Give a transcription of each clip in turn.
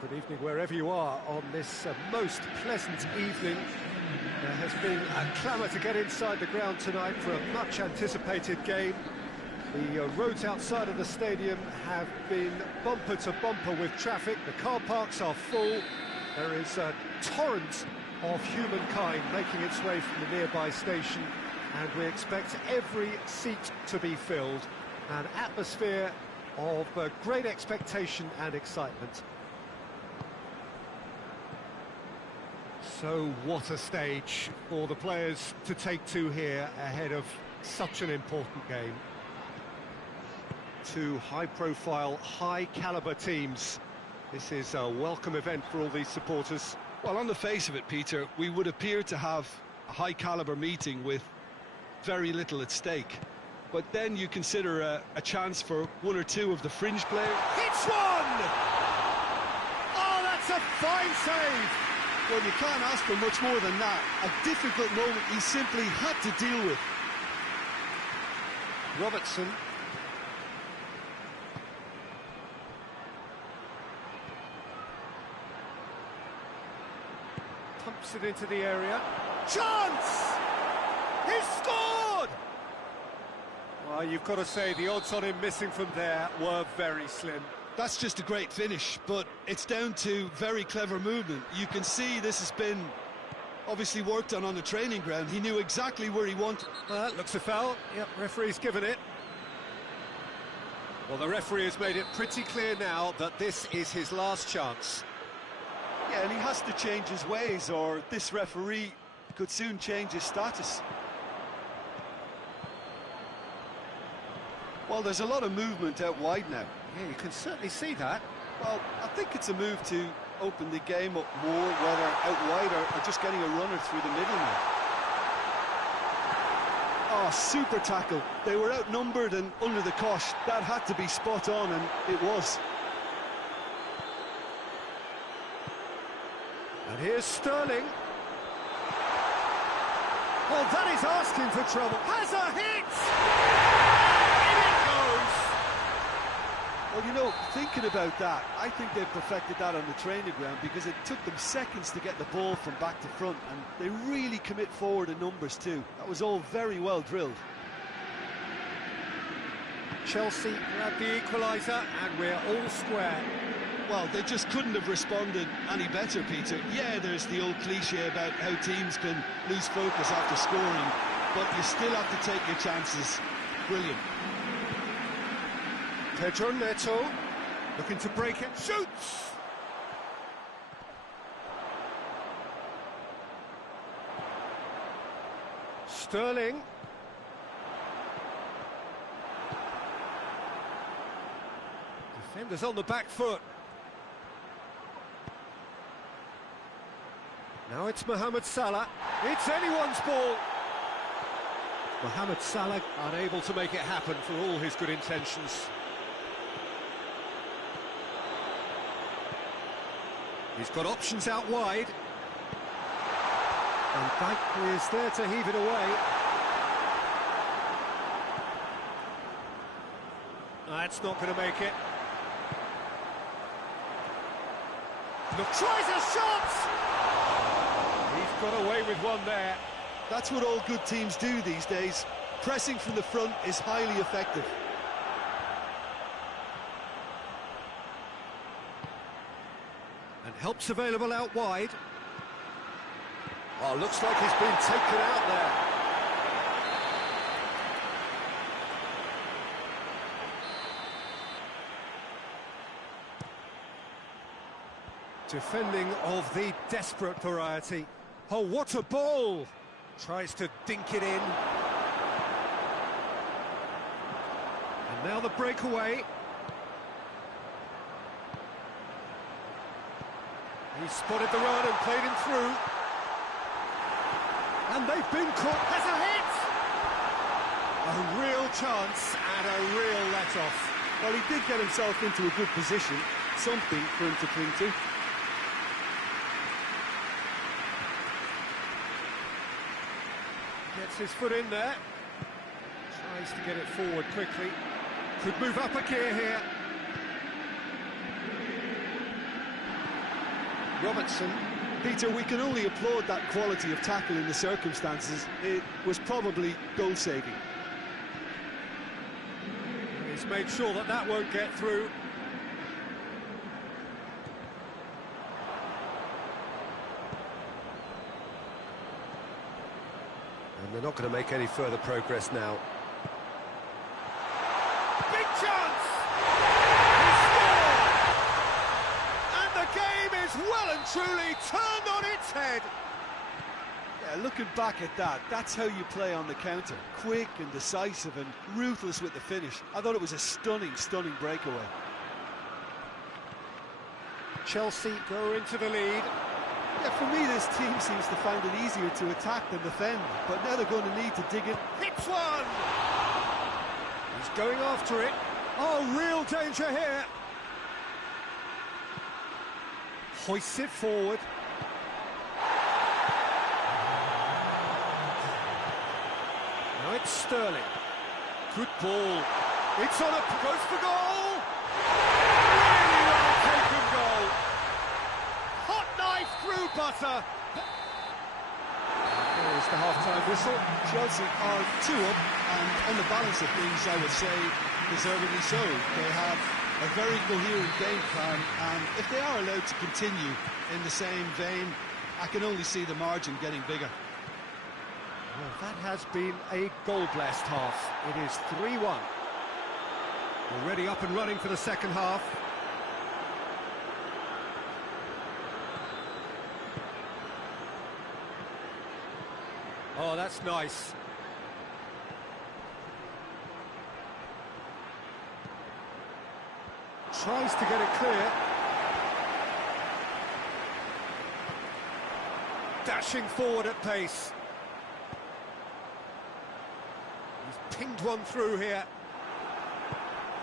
Good evening wherever you are on this most pleasant evening. There has been a clamour to get inside the ground tonight for a much anticipated game. The roads outside of the stadium have been bumper to bumper with traffic. The car parks are full. There is a torrent of humankind making its way from the nearby station, and we expect every seat to be filled. An atmosphere of great expectation and excitement. So what a stage for the players to take to here ahead of such an important game. Two high-profile, high-caliber teams. This is a welcome event for all these supporters. Well, on the face of it, Peter, we would appear to have a high-caliber meeting with very little at stake. But then you consider a chance for one or two of the fringe players. Hits one! Oh, that's a fine save! Well, you can't ask for much more than that. A difficult moment he simply had to deal with. Robertson. Pumps it into the area. Chance! He's scored! Well, you've got to say the odds on him missing from there were very slim. That's just a great finish, but it's down to very clever movement. You can see this has been obviously worked on the training ground. He knew exactly where he wanted. That looks a foul. Yep, referee's given it. Well, the referee has made it pretty clear now that this is his last chance. Yeah, and he has to change his ways, or this referee could soon change his status. Well, there's a lot of movement out wide now. Yeah, you can certainly see that. Well, I think it's a move to open the game up more, whether out wide or just getting a runner through the middle now. Oh, super tackle. They were outnumbered and under the cosh. That had to be spot on, and it was. And here's Sterling. Well, that is asking for trouble. Has a hit! Well, you know, thinking about that, I think they've perfected that on the training ground, because it took them seconds to get the ball from back to front, and they really commit forward in numbers too. That was all very well drilled. Chelsea grab the equaliser, and we're all square. Well, they just couldn't have responded any better, Peter. Yeah, there's the old cliche about how teams can lose focus after scoring, but you still have to take your chances. Brilliant. Pedro Neto, looking to break it, shoots! Sterling. Defenders on the back foot. Now it's Mohamed Salah. It's anyone's ball. Mohamed Salah unable to make it happen for all his good intentions. He's got options out wide. And Dijk is there to heave it away. That's not going to make it. Look, tries a shot! He's got away with one there. That's what all good teams do these days. Pressing from the front is highly effective. And help's available out wide. Oh, looks like he's been taken out there. Defending of the desperate variety. Oh, what a ball! Tries to dink it in. And now the breakaway. He spotted the run and played him through. And they've been caught. Has a hit! A real chance and a real let-off. Well, he did get himself into a good position. Something for him to cling to. Gets his foot in there. Tries to get it forward quickly. Could move up a gear here. Robertson. Peter, we can only applaud that quality of tackle in the circumstances. It was probably goal-saving. He's made sure that that won't get through. And they're not going to make any further progress now. Big chance! He scored! And the game is well and truly turned on its head. Yeah, looking back at that, that's how you play on the counter. Quick and decisive and ruthless with the finish. I thought it was a stunning, stunning breakaway. Chelsea go into the lead. Yeah, for me, this team seems to find it easier to attack than defend, but now they're going to need to dig in. Hits one! He's going after it. Oh, real danger here. Hoists it forward. Now it's Sterling. Good ball. It's on a goes for goal. Really well taken goal. Hot knife through butter. There is the half-time whistle. Chelsea are 2 up, and on the balance of things, I would say deservedly so. They have a very coherent game plan, and if they are allowed to continue in the same vein, I can only see the margin getting bigger. Well, that has been a goal-blessed half. It is 3-1. Already up and running for the second half. Oh, that's nice. Tries to get it clear. Dashing forward at pace. He's pinged one through here.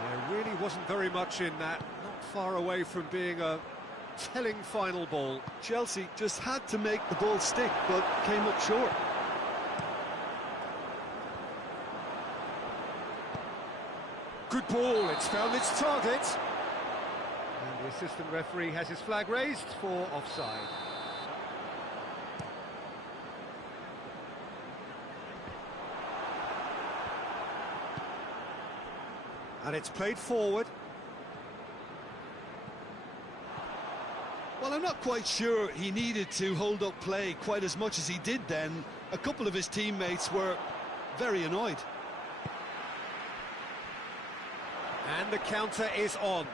There really wasn't very much in that. Not far away from being a telling final ball. Chelsea just had to make the ball stick, but came up short. Good ball, it's found its target. And the assistant referee has his flag raised for offside. And it's played forward. Well, I'm not quite sure he needed to hold up play quite as much as he did then. A couple of his teammates were very annoyed. And the counter is on.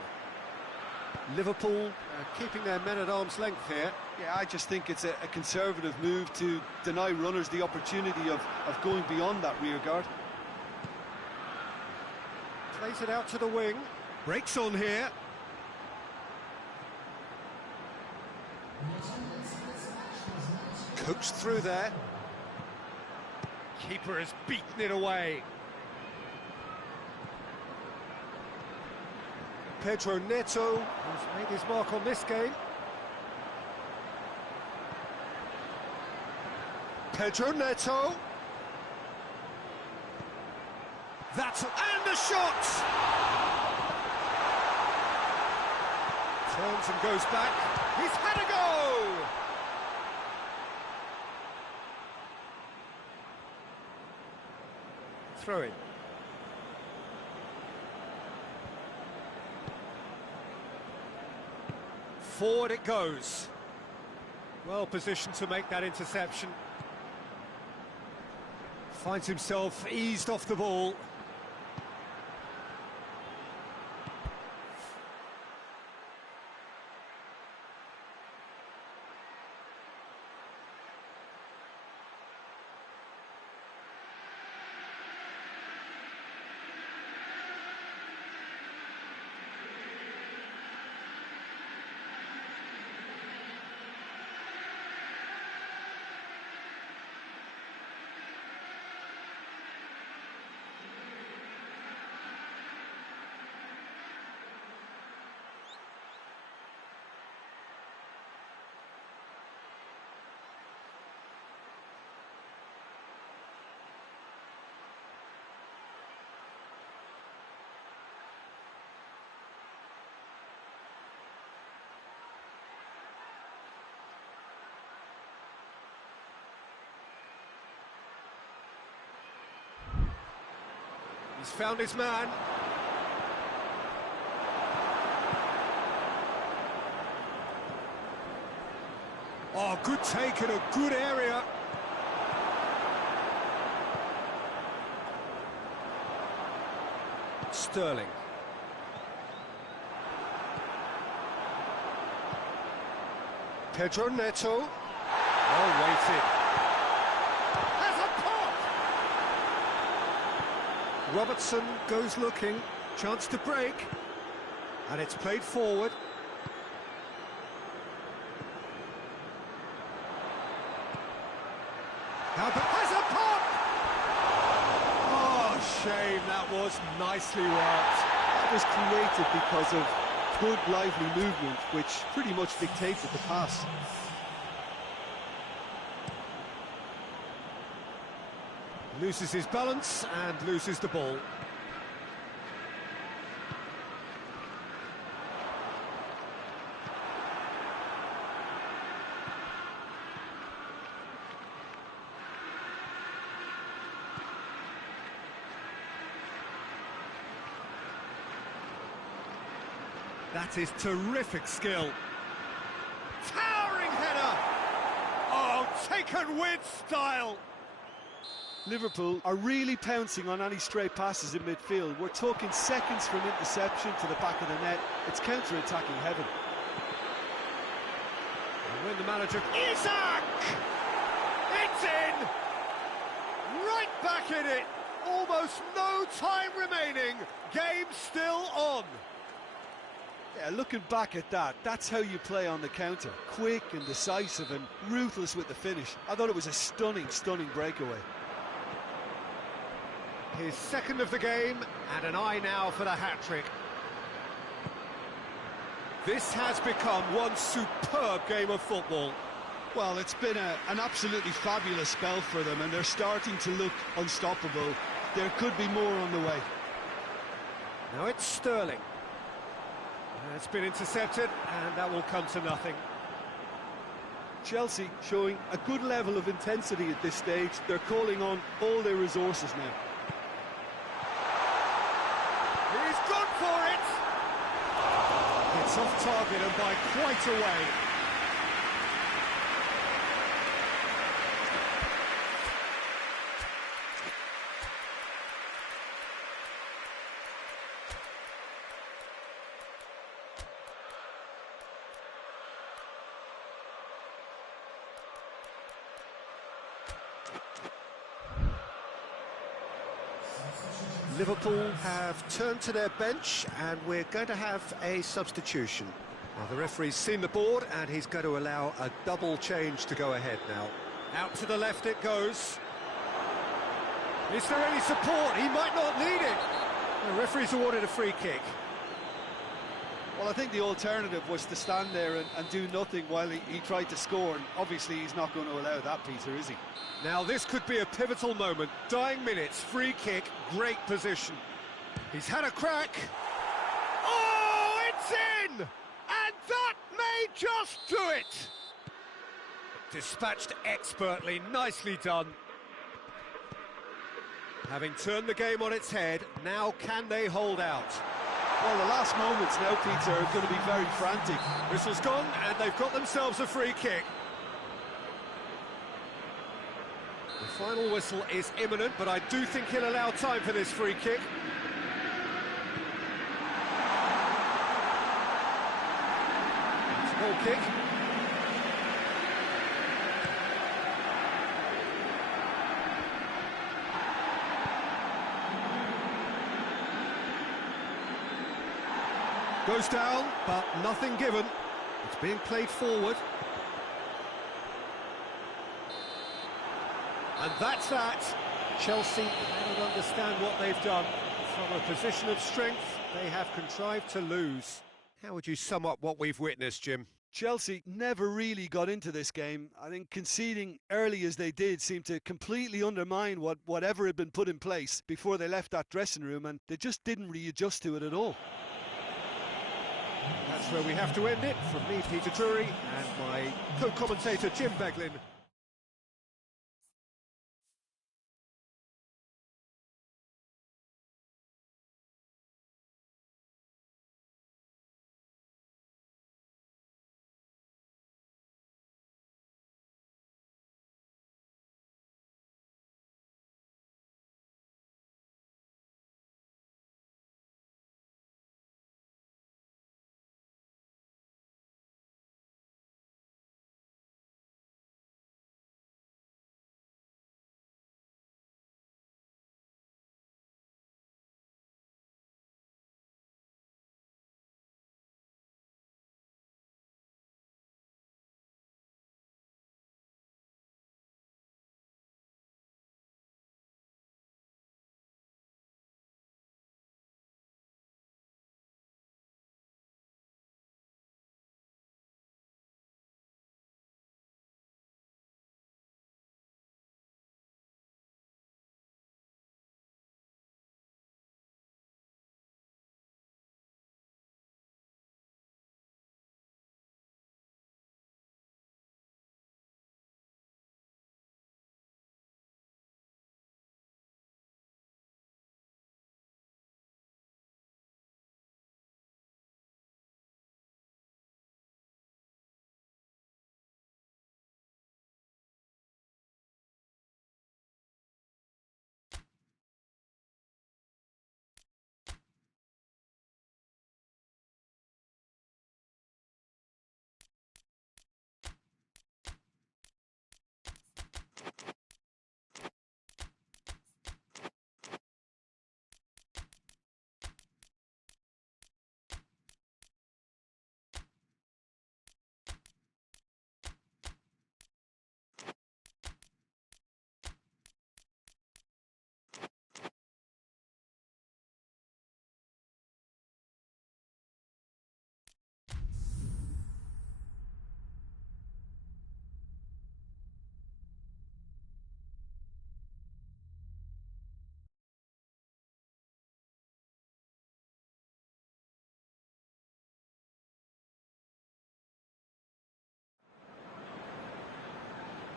Liverpool keeping their men at arm's length here. Yeah, I just think it's a conservative move to deny runners the opportunity of going beyond that rear guard. Plays it out to the wing. Breaks on here. Coached through there. Keeper has beaten it away. Pedro Neto has made his mark on this game. Pedro Neto. That's and the shot! Turns and goes back. He's had a go! Throw in. Forward it goes. Well positioned to make that interception. Finds himself eased off the ball. He's found his man. Oh, good take in a good area. Sterling. Pedro Neto. Well weighted. Has a pop! Robertson goes looking. Chance to break. And it's played forward. Has a pop! Oh, shame, that was nicely worked. That was created because of good, lively movement, which pretty much dictated the pass. Loses his balance and loses the ball. That is terrific skill. Towering header! Oh, taken with style! Liverpool are really pouncing on any stray passes in midfield. We're talking seconds from interception to the back of the net. It's counter-attacking heaven. And when the manager... Isak! It's in! Right back in it! Almost no time remaining. Game still on. Yeah, looking back at that, that's how you play on the counter. Quick and decisive and ruthless with the finish. I thought it was a stunning, stunning breakaway. His second of the game, and an eye now for the hat-trick. This has become one superb game of football. Well, it's been an absolutely fabulous spell for them, and they're starting to look unstoppable. There could be more on the way. Now it's Sterling. It's been intercepted, and that will come to nothing. Chelsea showing a good level of intensity at this stage. They're calling on all their resources now. He's gone for it! It's off target and by quite a way. Liverpool have turned to their bench and we're going to have a substitution. Now the referee's seen the board and he's going to allow a double change to go ahead now. Out to the left it goes. Is there any support? He might not need it. The referee's awarded a free kick. Well, I think the alternative was to stand there and do nothing while he tried to score, and obviously he's not going to allow that, Peter, is he? Now this could be a pivotal moment. Dying minutes, free kick, great position. He's had a crack. Oh, it's in! And that may just do it! Dispatched expertly, nicely done. Having turned the game on its head, now can they hold out? Well, the last moments now, Peter, are going to be very frantic. Whistle's gone, and they've got themselves a free kick. The final whistle is imminent, but I do think he'll allow time for this free kick. It's a goal kick. Goes down, but nothing given. It's being played forward. And that's that. Chelsea cannot understand what they've done. From a position of strength, they have contrived to lose. How would you sum up what we've witnessed, Jim? Chelsea never really got into this game. I think conceding early as they did seemed to completely undermine whatever had been put in place before they left that dressing room, and they just didn't readjust to it at all. That's where we have to end it. From me, Peter Drury, and my co-commentator, Jim Beglin.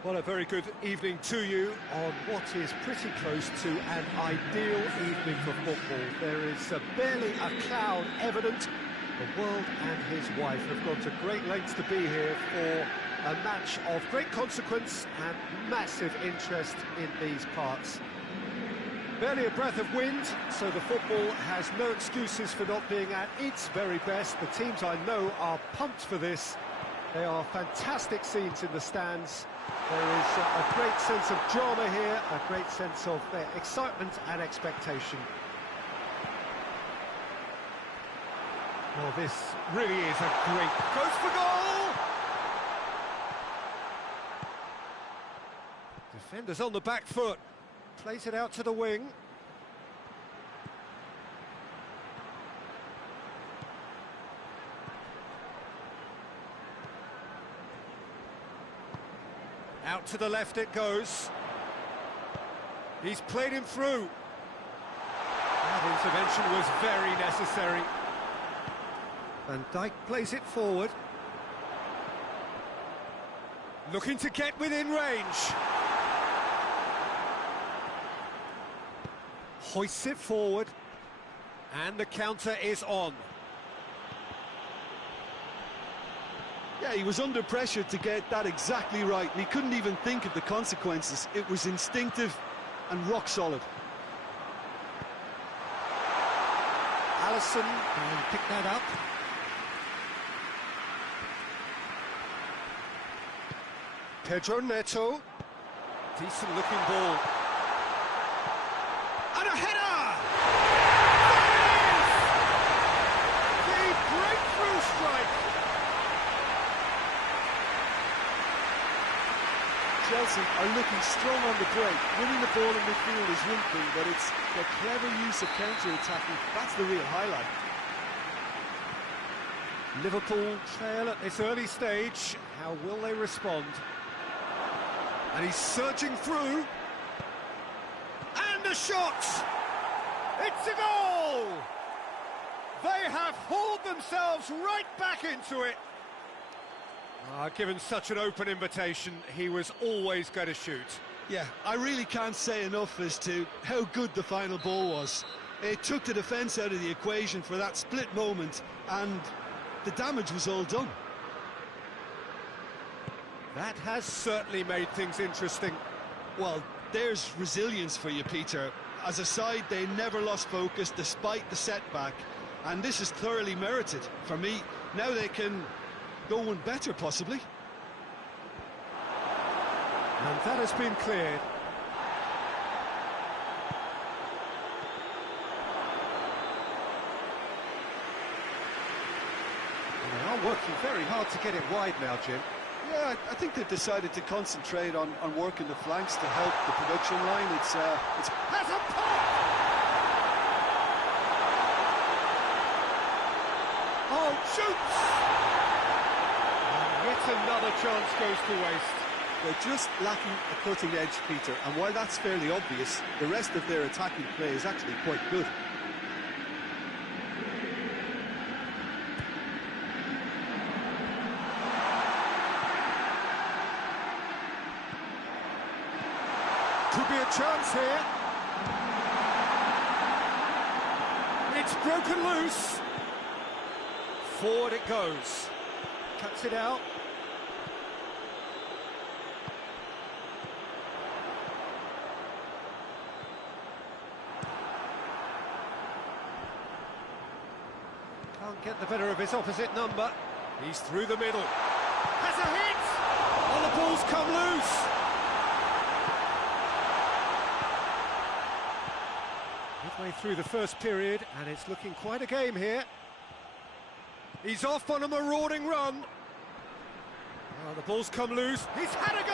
Well, a very good evening to you on what is pretty close to an ideal evening for football. There is barely a cloud evident. The world and his wife have gone to great lengths to be here for a match of great consequence and massive interest in these parts. Barely a breath of wind, so the football has no excuses for not being at its very best. The teams I know are pumped for this. They are fantastic scenes in the stands. There is a great sense of drama here, a great sense of excitement and expectation. Well, this really is a great... Goes for goal! Defenders on the back foot. Plays it out to the wing. Out to the left it goes. He's played him through. That intervention was very necessary. Van Dijk plays it forward. Looking to get within range. Hoists it forward. And the counter is on. Yeah, he was under pressure to get that exactly right, and he couldn't even think of the consequences. It was instinctive and rock solid. Alisson can pick that up. Pedro Neto. Decent looking ball. And a header! There it is! The breakthrough strike! Chelsea are looking strong on the break. Winning the ball in midfield is one thing, but it's the clever use of counter-attacking. That's the real highlight. Liverpool trail at this early stage. How will they respond? And he's surging through. And a shot! It's a goal! They have hauled themselves right back into it. Given such an open invitation, he was always going to shoot. Yeah, I really can't say enough as to how good the final ball was. It took the defence out of the equation for that split moment, and the damage was all done. That has certainly made things interesting. Well, there's resilience for you, Peter. As a side, they never lost focus despite the setback, and this is thoroughly merited. For me, now they can go one better, possibly. And that has been cleared. They are working very hard to get it wide now, Jim. Yeah, I think they've decided to concentrate on working the flanks to help the production line. It's has a pop! Oh, shoots! And yet another chance goes to waste. They're just lacking a cutting edge, Peter, and while that's fairly obvious, the rest of their attacking play is actually quite good. Could be a chance here. It's broken loose. Forward it goes. Cuts it out. Can't get the better of his opposite number. He's through the middle. Has a hit! Oh, the ball's come loose. Midway through the first period, and it's looking quite a game here. He's off on a marauding run. Oh, the ball's come loose. He's had a go!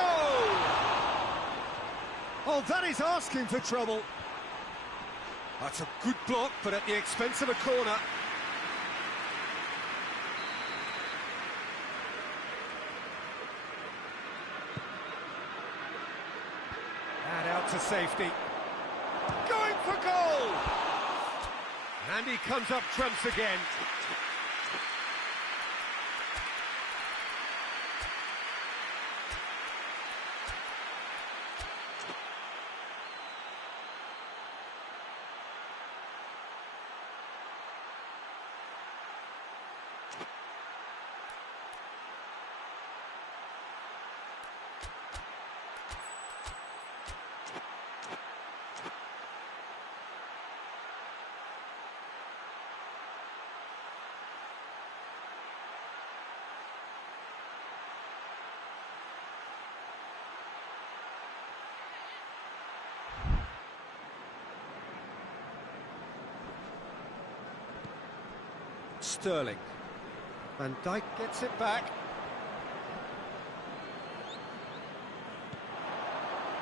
Oh, that is asking for trouble. That's a good block, but at the expense of a corner. And out to safety. Going for goal! And he comes up trumps again. Sterling. Van Dijk gets it back.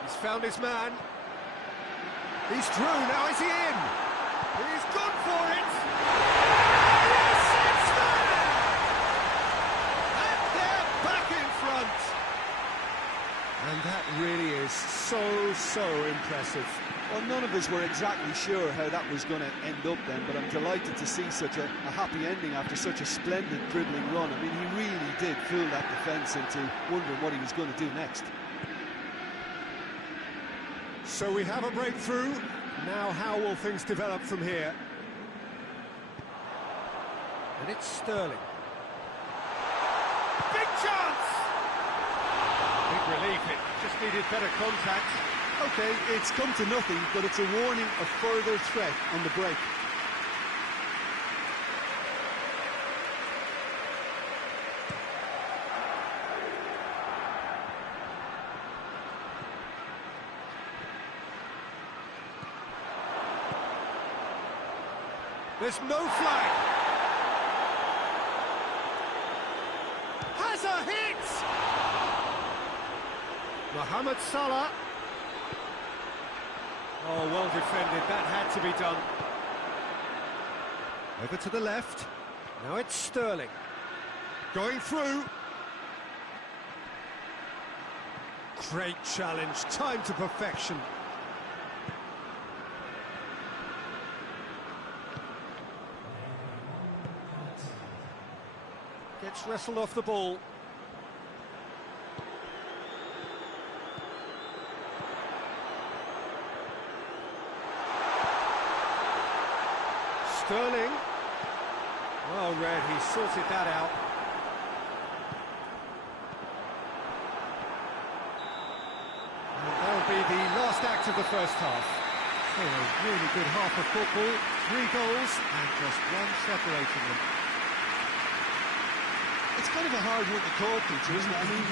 He's found his man. He's through, now is he in? He's gone for it! Yes, it's there! And they're back in front! And that really is so impressive. Well, none of us were exactly sure how that was going to end up then, but I'm delighted to see such a happy ending after such a splendid dribbling run. I mean, he really did fool that defence into wondering what he was going to do next. So we have a breakthrough. Now how will things develop from here? And it's Sterling. Big chance! Big relief, it just needed better contact. OK, it's come to nothing, but it's a warning of further threat on the break. There's no flag. Has a hit! Mohamed Salah. Oh, well defended. That had to be done. Over to the left. Now it's Sterling. Going through. Great challenge. Time to perfection. Gets wrestled off the ball. Sterling. Well read, he sorted that out. And that'll be the last act of the first half. So a really good half of football, 3 goals and just one separating them. It's kind of a hard one to call, Peter, isn't it? I mean,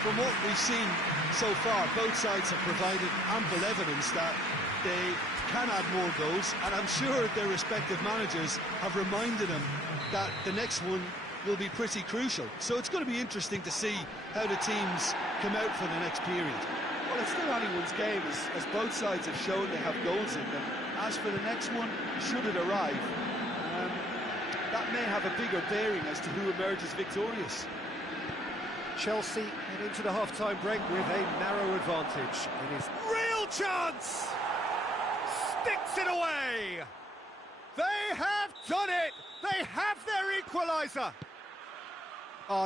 from what we've seen so far, both sides have provided ample evidence that they can add more goals, and I'm sure their respective managers have reminded them that the next one will be pretty crucial. So it's going to be interesting to see how the teams come out for the next period. Well, it's still anyone's game, as both sides have shown they have goals in them. As for the next one, should it arrive, that may have a bigger bearing as to who emerges victorious. Chelsea head into the half-time break with a narrow advantage. It is real chance! Sticks it away! They have done it! They have their equaliser!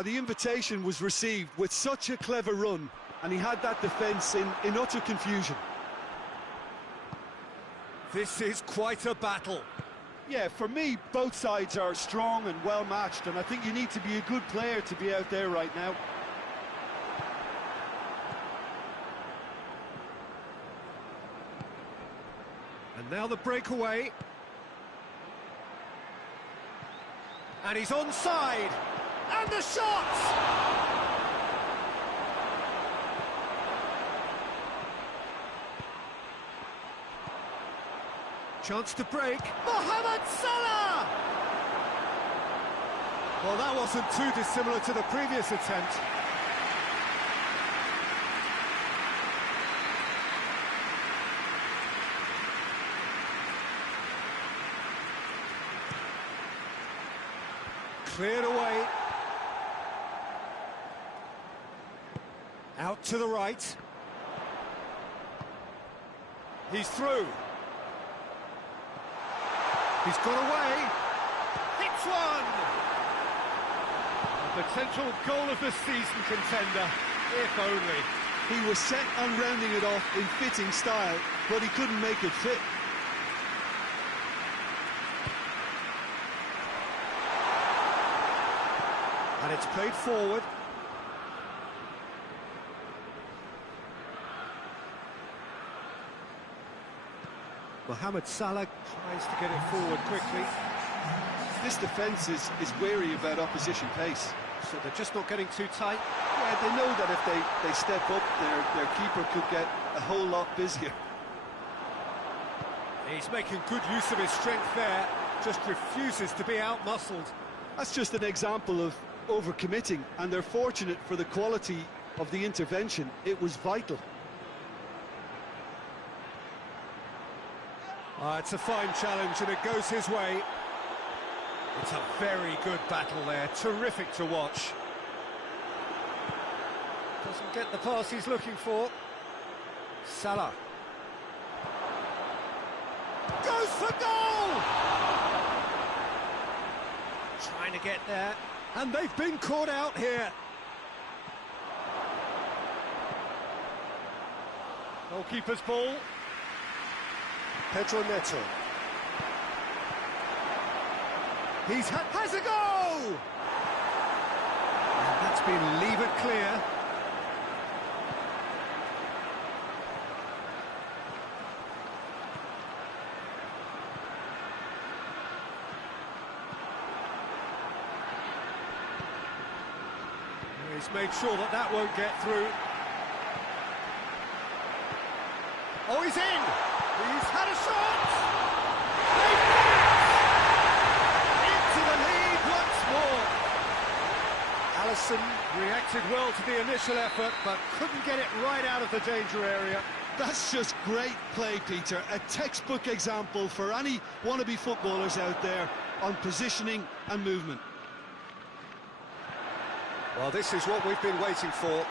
The invitation was received with such a clever run, and he had that defence in utter confusion. This is quite a battle. Yeah, for me, both sides are strong and well-matched, and I think you need to be a good player to be out there right now. And now the breakaway. And he's onside. And the shot! Chance to break. Mohamed Salah! Well, that wasn't too dissimilar to the previous attempt. Cleared away. Out to the right. He's through. He's got away. Hits one! A potential goal of the season contender, if only. He was set on rounding it off in fitting style, but he couldn't make it fit. And it's played forward. Mohamed Salah tries to get it forward quickly. This defence is wary about opposition pace. So they're just not getting too tight. Yeah, they know that if they step up, their keeper could get a whole lot busier. He's making good use of his strength there. just refuses to be out-muscled. That's just an example of overcommitting, and they're fortunate for the quality of the intervention. It was vital. It's a fine challenge and it goes his way. It's a very good battle there, terrific to watch. Doesn't get the pass he's looking for. Salah. Goes for goal! Trying to get there, and they've been caught out here. Goalkeeper's ball. Pedro Neto. Has a go! And that's been levered clear. He's made sure that that won't get through. Oh, he's in! He's had a shot! They've got it! Into the lead once more. Alisson reacted well to the initial effort, but couldn't get it right out of the danger area. That's just great play, Peter. A textbook example for any wannabe footballers out there on positioning and movement. Well, this is what we've been waiting for.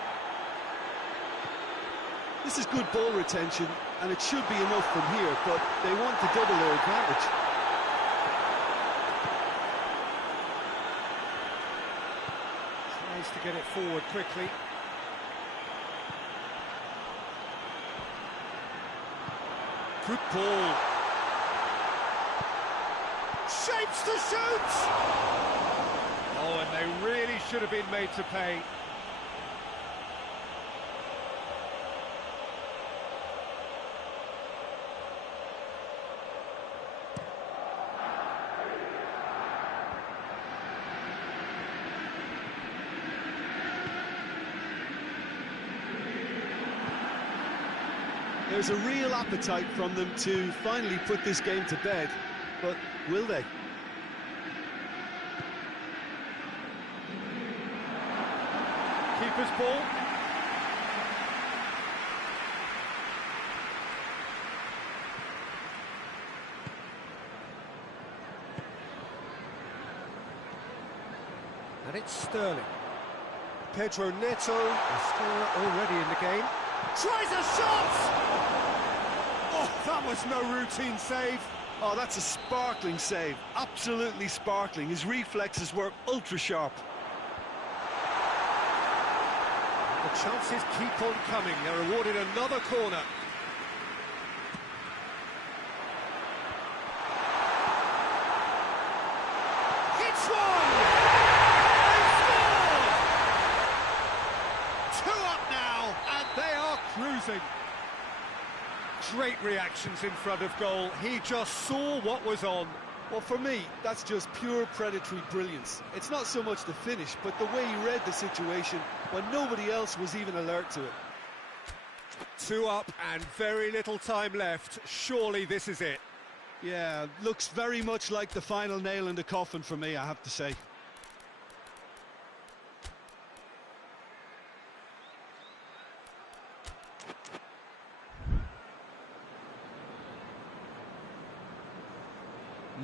This is good ball retention, and it should be enough from here, but they want to double their advantage. Tries to get it forward quickly. Good ball. Shapes to shoot! Oh, and they really should have been made to pay. There's a real appetite from them to finally put this game to bed, but will they? Keeper's ball. And it's Sterling. Pedro Neto is still already in the game. Tries a shot! Oh, that was no routine save. Oh, that's a sparkling save. Absolutely sparkling. His reflexes were ultra sharp. The chances keep on coming. They're awarded another corner. Hits one! They've scored! 2 up now, and they are cruising. Great reactions in front of goal. He just saw what was on. Well, for me, that's just pure predatory brilliance. It's not so much the finish, but the way he read the situation when nobody else was even alert to it. 2 up and very little time left. Surely this is it. Yeah, looks very much like the final nail in the coffin for me, I have to say.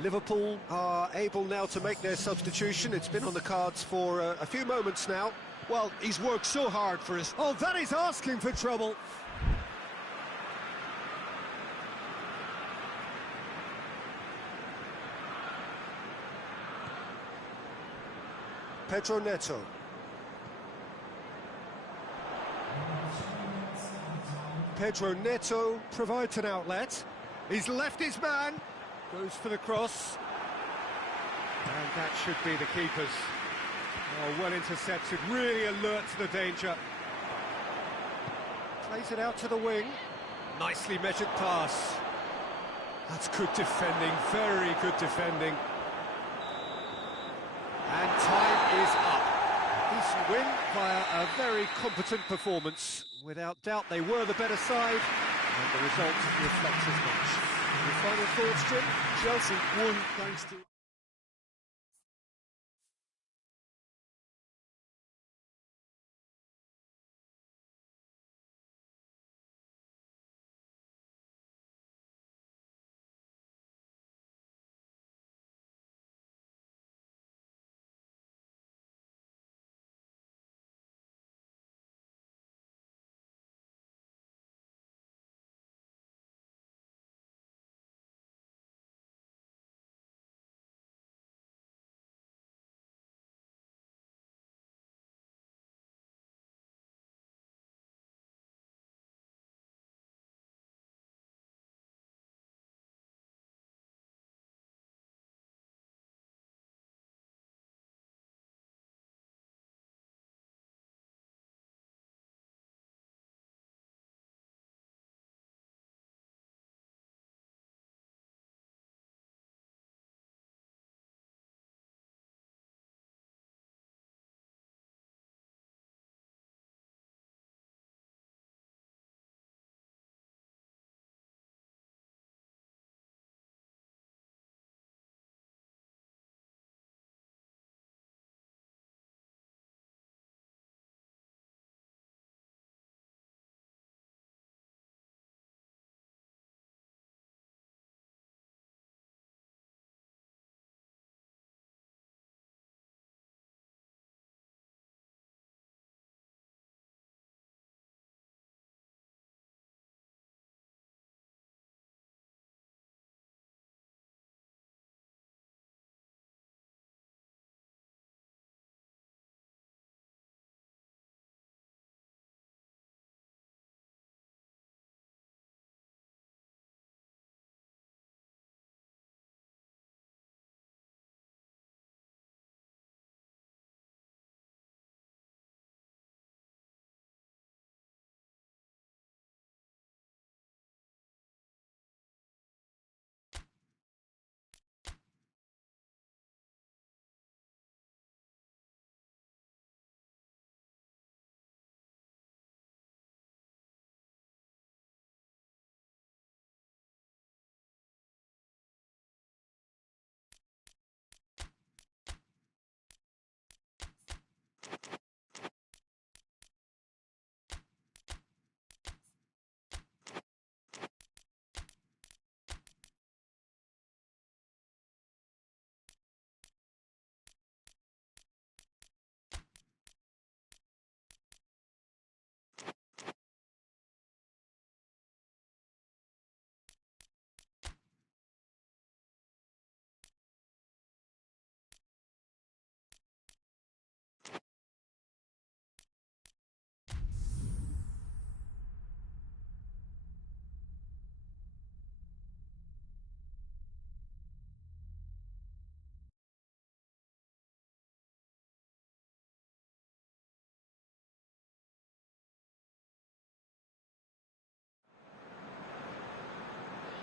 Liverpool are able now to make their substitution. It's been on the cards for a few moments now. Well, he's worked so hard for us. Oh, that is asking for trouble. Pedro Neto. Pedro Neto provides an outlet. He's left his man. Goes for the cross. And that should be the keeper's. Oh, well intercepted, really alert to the danger. Plays it out to the wing. Nicely measured pass. That's good defending, very good defending. And time is up. Decent win via a very competent performance. Without doubt, they were the better side, and the result reflects as much. Any final thoughts, Jim? Chelsea won thanks to...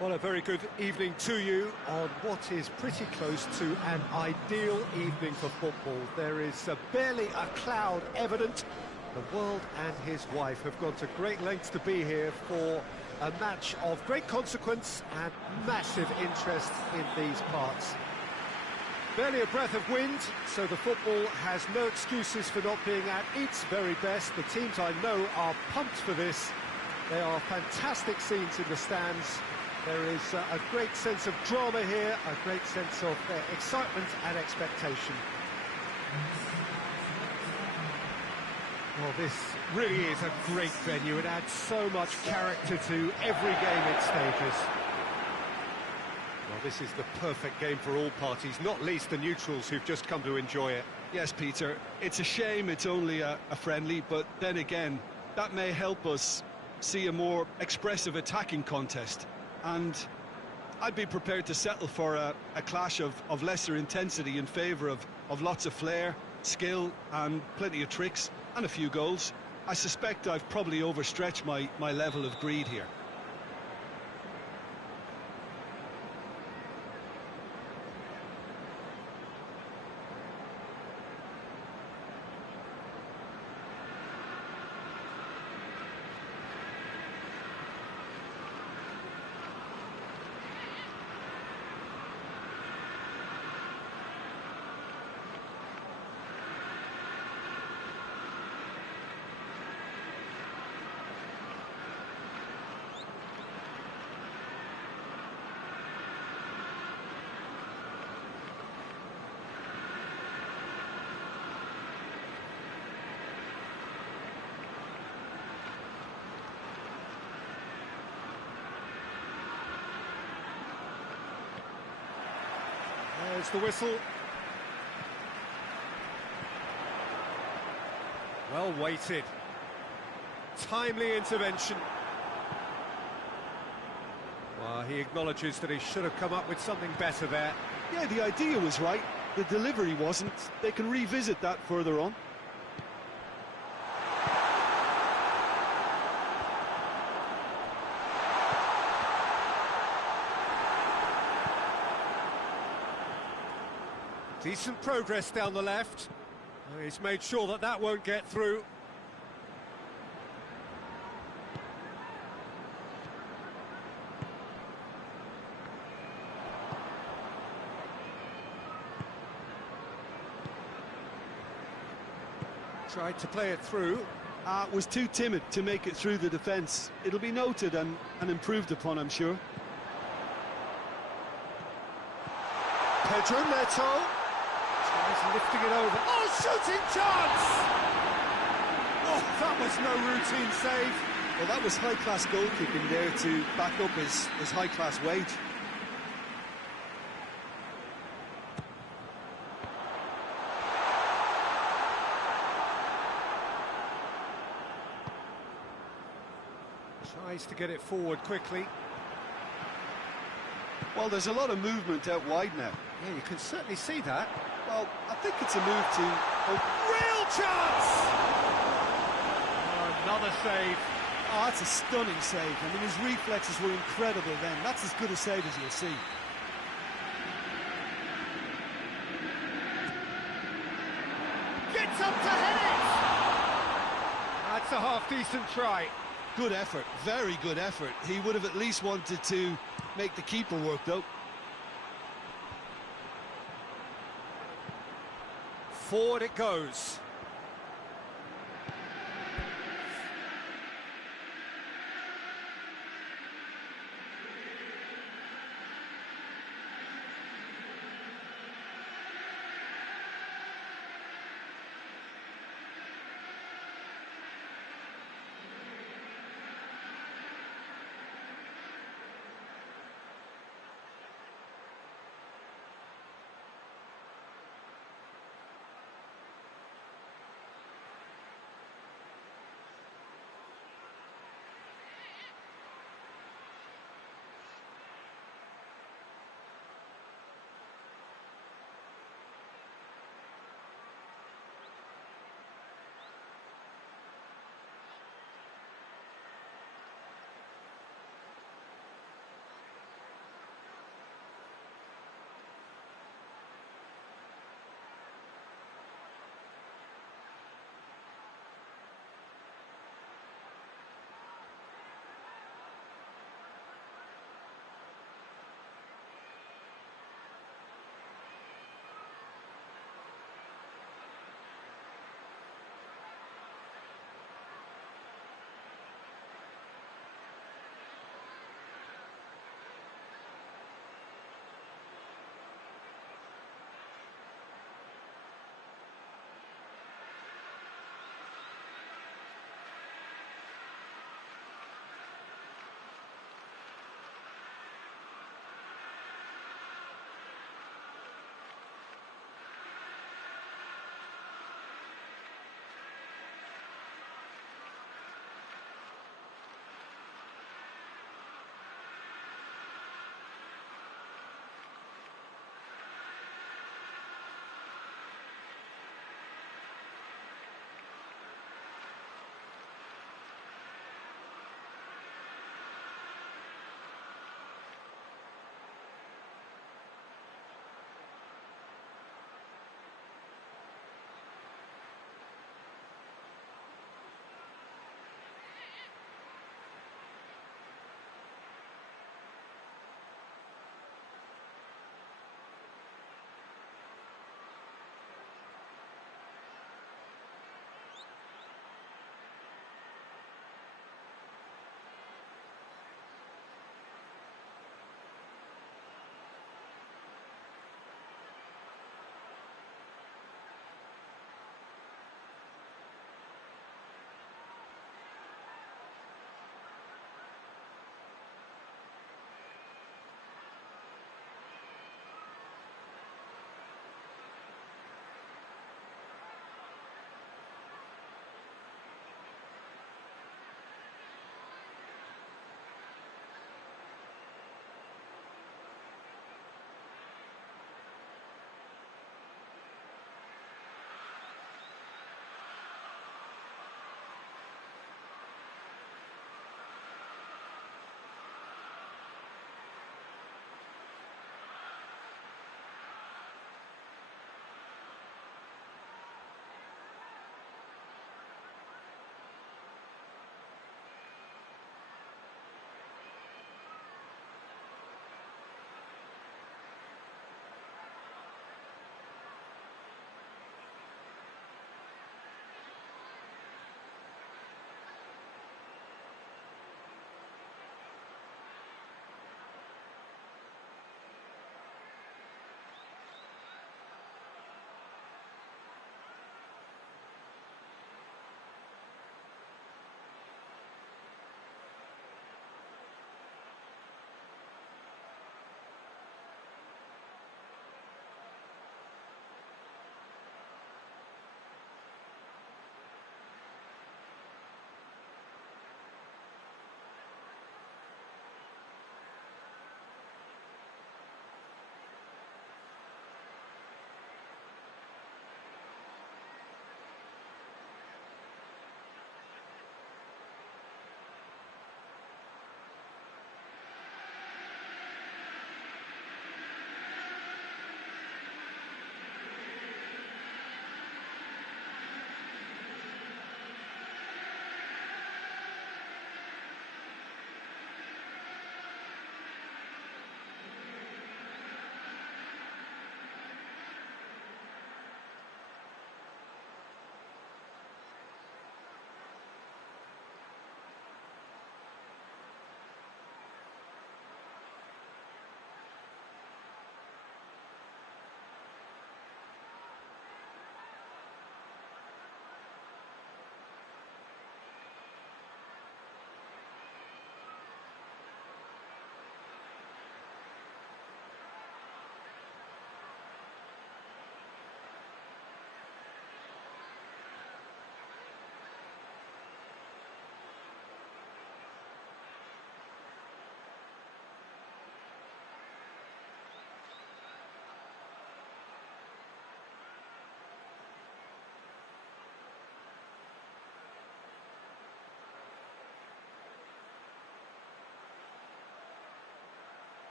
Well, a very good evening to you on what is pretty close to an ideal evening for football. There is barely a cloud evident. The world and his wife have gone to great lengths to be here for a match of great consequence and massive interest in these parts. Barely a breath of wind, so the football has no excuses for not being at its very best. The teams I know are pumped for this. There are fantastic scenes in the stands. There is a great sense of drama here, a great sense of excitement and expectation. Well, this really is a great venue. It adds so much character to every game it stages. Well, this is the perfect game for all parties, not least the neutrals who've just come to enjoy it. Yes, Peter, it's a shame it's only a friendly, but then again, that may help us see a more expressive attacking contest. And I'd be prepared to settle for a clash of lesser intensity in favour of lots of flair, skill and plenty of tricks and a few goals. I suspect I've probably overstretched my level of greed here. There's the whistle. Well weighted. Timely intervention. Well, he acknowledges that he should have come up with something better there. Yeah, the idea was right, the delivery wasn't. They can revisit that further on. Decent progress down the left. He's made sure that that won't get through. Tried to play it through. Was too timid to make it through the defence. It'll be noted and improved upon, I'm sure. Pedro Neto. Tries lifting it over. Oh, shooting chance! Oh, that was no routine save. Well, that was high-class goalkeeping there to back up his high-class wage. Tries to get it forward quickly. Well, there's a lot of movement out wide now. Yeah, you can certainly see that. Well, I think it's a move to... Real chance! Oh, another save. Oh, that's a stunning save. I mean, his reflexes were incredible then. That's as good a save as you'll see. Gets up to head it! That's a half-decent try. Good effort, very good effort. He would have at least wanted to make the keeper work, though. Forward it goes.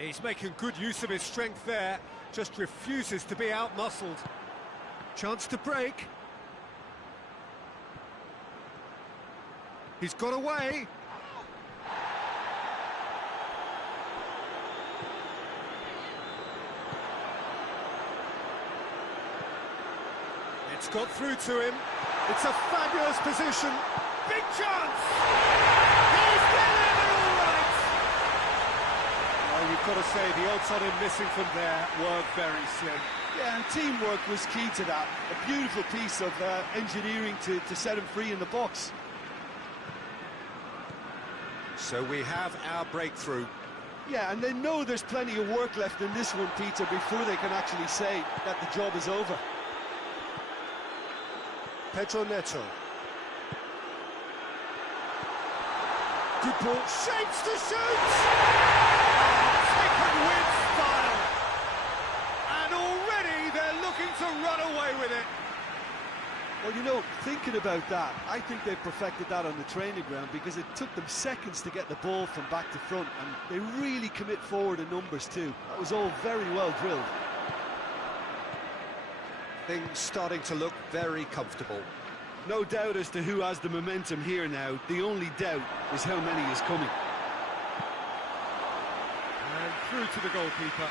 He's making good use of his strength there, just refuses to be out-muscled. Chance to break. He's got away. It's got through to him. It's a fabulous position. Big chance! He's getting it all right! Well, you've got to say the odds on him missing from there were very slim. Yeah, and teamwork was key to that. A beautiful piece of engineering to set him free in the box. So we have our breakthrough. Yeah, and they know there's plenty of work left in this one, Peter, before they can actually say that the job is over. Pedro Neto. Good ball. Shapes to shoot! Oh, taken with style. And already they're looking to run away with it. Well, you know, thinking about that, I think they've perfected that on the training ground because it took them seconds to get the ball from back to front, and they really commit forward in numbers too. That was all very well drilled. Things starting to look very comfortable. No doubt as to who has the momentum here now. The only doubt is how many is coming. And through to the goalkeeper.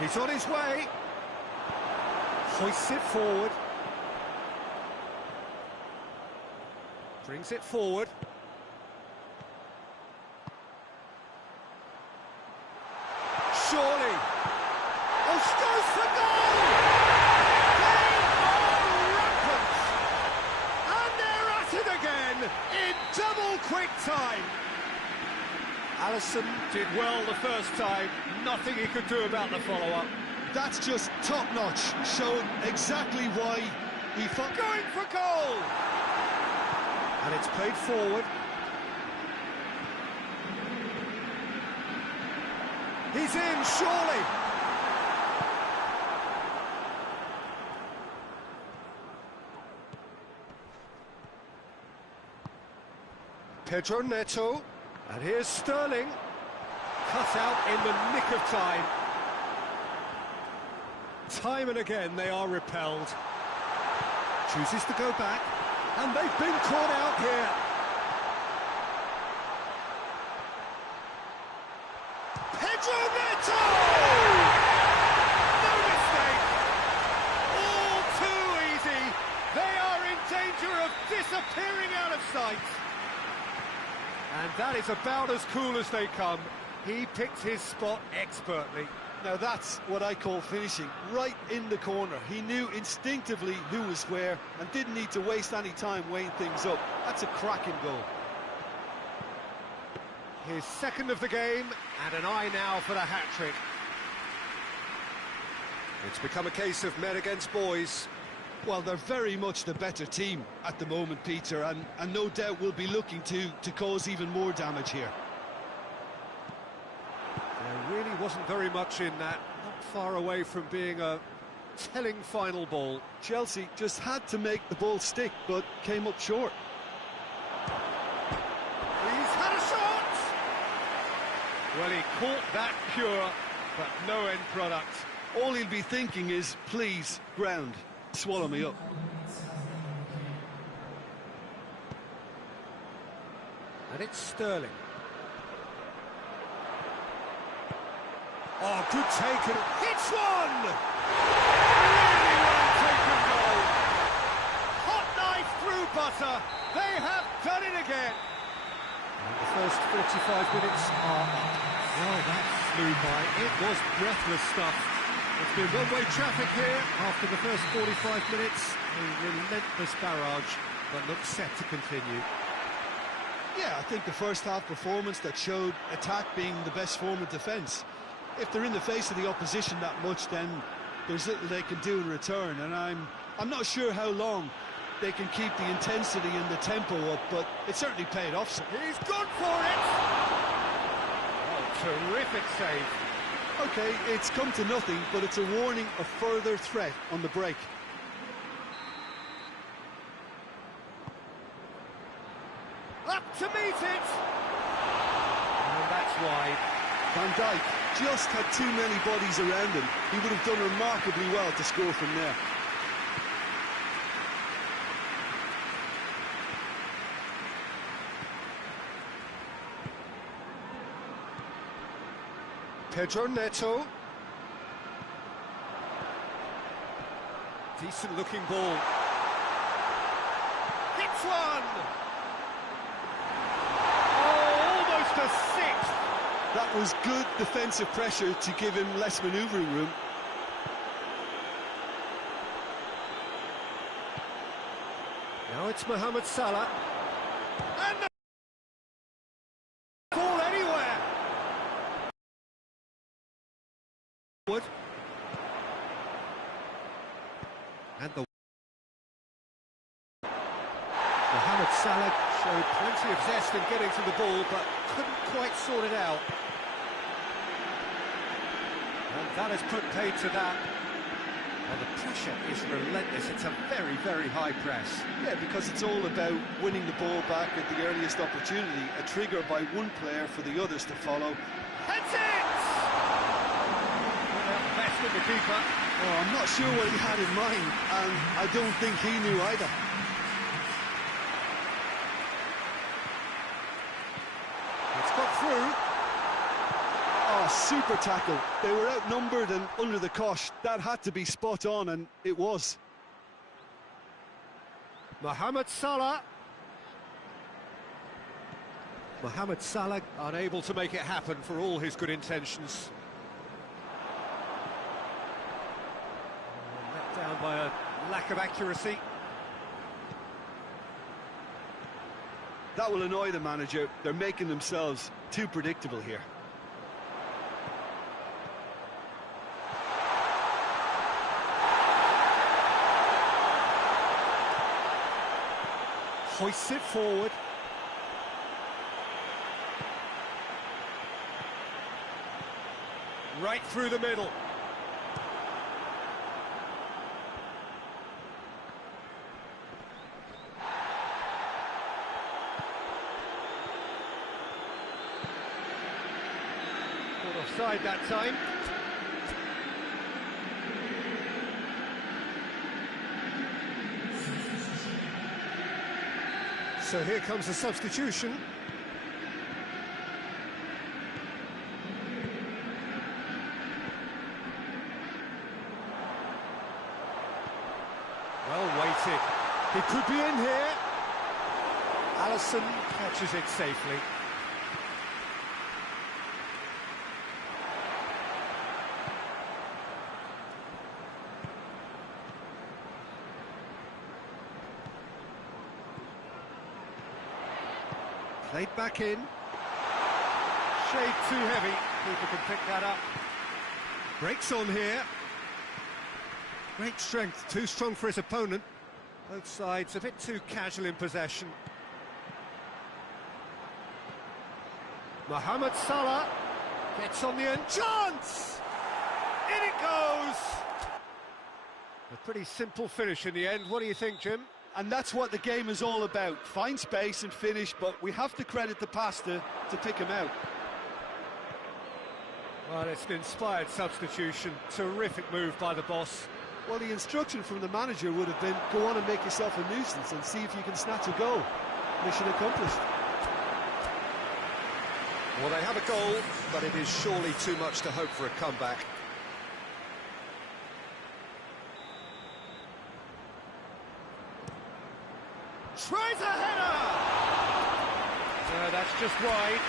He's on his way. Hoists it forward. Brings it forward. Surely. Oh, goes for goal! They are rampant! And they're at it again in double quick time. Alisson did well the first time. Nothing he could do about the follow-up. That's just top-notch. Showed exactly why he fought. Going for goal! And it's played forward. He's in, surely! Pedro Neto. And here's Sterling. Cut out in the nick of time. Time and again they are repelled. Chooses to go back. And they've been caught out here. Pedro Neto! No mistake! All too easy. They are in danger of disappearing out of sight. And that is about as cool as they come. He picked his spot expertly. Now that's what I call finishing, right in the corner. He knew instinctively who was where and didn't need to waste any time weighing things up. That's a cracking goal. His second of the game, and an eye now for the hat-trick. It's become a case of men against boys. Well, they're very much the better team at the moment, Peter, and no doubt will be looking to cause even more damage here. There really wasn't very much in that, not far away from being a telling final ball. Chelsea just had to make the ball stick, but came up short. He's had a shot! Well, he caught that pure, but no end product. All he'll be thinking is, please, ground, swallow me up. And it's Sterling. Oh, good take, and hits one! Really well taken goal. Hot knife through butter. They have done it again. And the first 45 minutes are up. Well, that flew by. It was breathless stuff. It's been one-way traffic here after the first 45 minutes. A relentless barrage, but looks set to continue. Yeah, I think the first half performance that showed attack being the best form of defence. If they're in the face of the opposition that much, then there's little they can do in return, and I'm not sure how long they can keep the intensity and the tempo up, but it certainly paid off. He's gone for it! Oh, terrific save. Okay, it's come to nothing, but it's a warning of further threat on the break. to meet it! And that's wide. Van Dijk just had too many bodies around him. He would have done remarkably well to score from there. Pedro Neto. Decent looking ball. Hits one! Oh, almost a sixth! That was good defensive pressure to give him less manoeuvring room. Now it's Mohamed Salah. And the ball anywhere! Wood. And the Mohamed Salah showed plenty of zest in getting to the ball, but couldn't quite sort it out. And that has put paid to that. Well, the pressure is relentless. It's a very, very high press. Yeah, because it's all about winning the ball back at the earliest opportunity. A trigger by one player for the others to follow. Heads it! Without best of the keeper. Oh, I'm not sure what he had in mind, and I don't think he knew either. It's got through. Oh, super tackle. They were outnumbered and under the cosh. That had to be spot on, and it was. Mohamed Salah. Mohamed Salah unable to make it happen for all his good intentions. Let down by a lack of accuracy. That will annoy the manager. They're making themselves too predictable here. Hoists it forward. Right through the middle. Caught offside that time. So here comes the substitution. Well weighted. He could be in here. Alisson catches it safely. Played back in. Shade too heavy. Keeper can pick that up. Breaks on here. Great strength, too strong for his opponent. Both sides a bit too casual in possession. Mohamed Salah gets on the end. Chance! In it goes! A pretty simple finish in the end. What do you think, Jim? And that's what the game is all about. Find space and finish, but we have to credit the pass to pick him out. Well, it's an inspired substitution. Terrific move by the boss. Well, the instruction from the manager would have been, go on and make yourself a nuisance and see if you can snatch a goal. Mission accomplished. Well, they have a goal, but it is surely too much to hope for a comeback. Tries a header! No, that's just wide.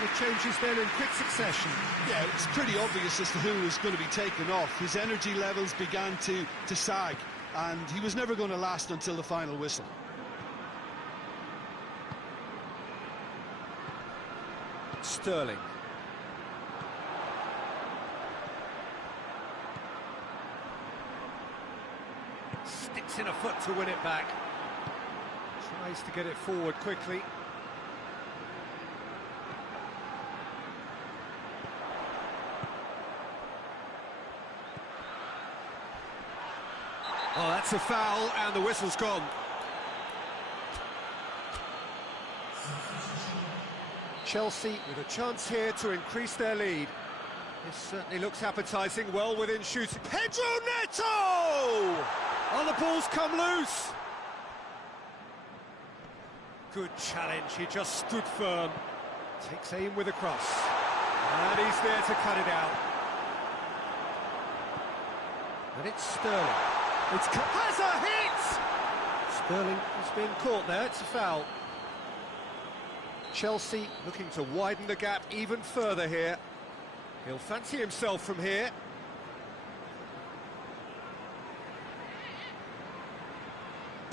The changes then in quick succession. Yeah, it's pretty obvious as to who was going to be taken off. His energy levels began to sag, and he was never going to last until the final whistle. Sterling. Sticks in a foot to win it back. Tries to get it forward quickly. Oh, that's a foul, and the whistle's gone. Chelsea with a chance here to increase their lead. This certainly looks appetising, well within shooting. Pedro Neto! Oh, the ball's come loose. Good challenge, he just stood firm. Takes aim with a cross. And he's there to cut it out. And it's Sterling. Has a hit! Sterling has been caught there, it's a foul. Chelsea looking to widen the gap even further here. He'll fancy himself from here.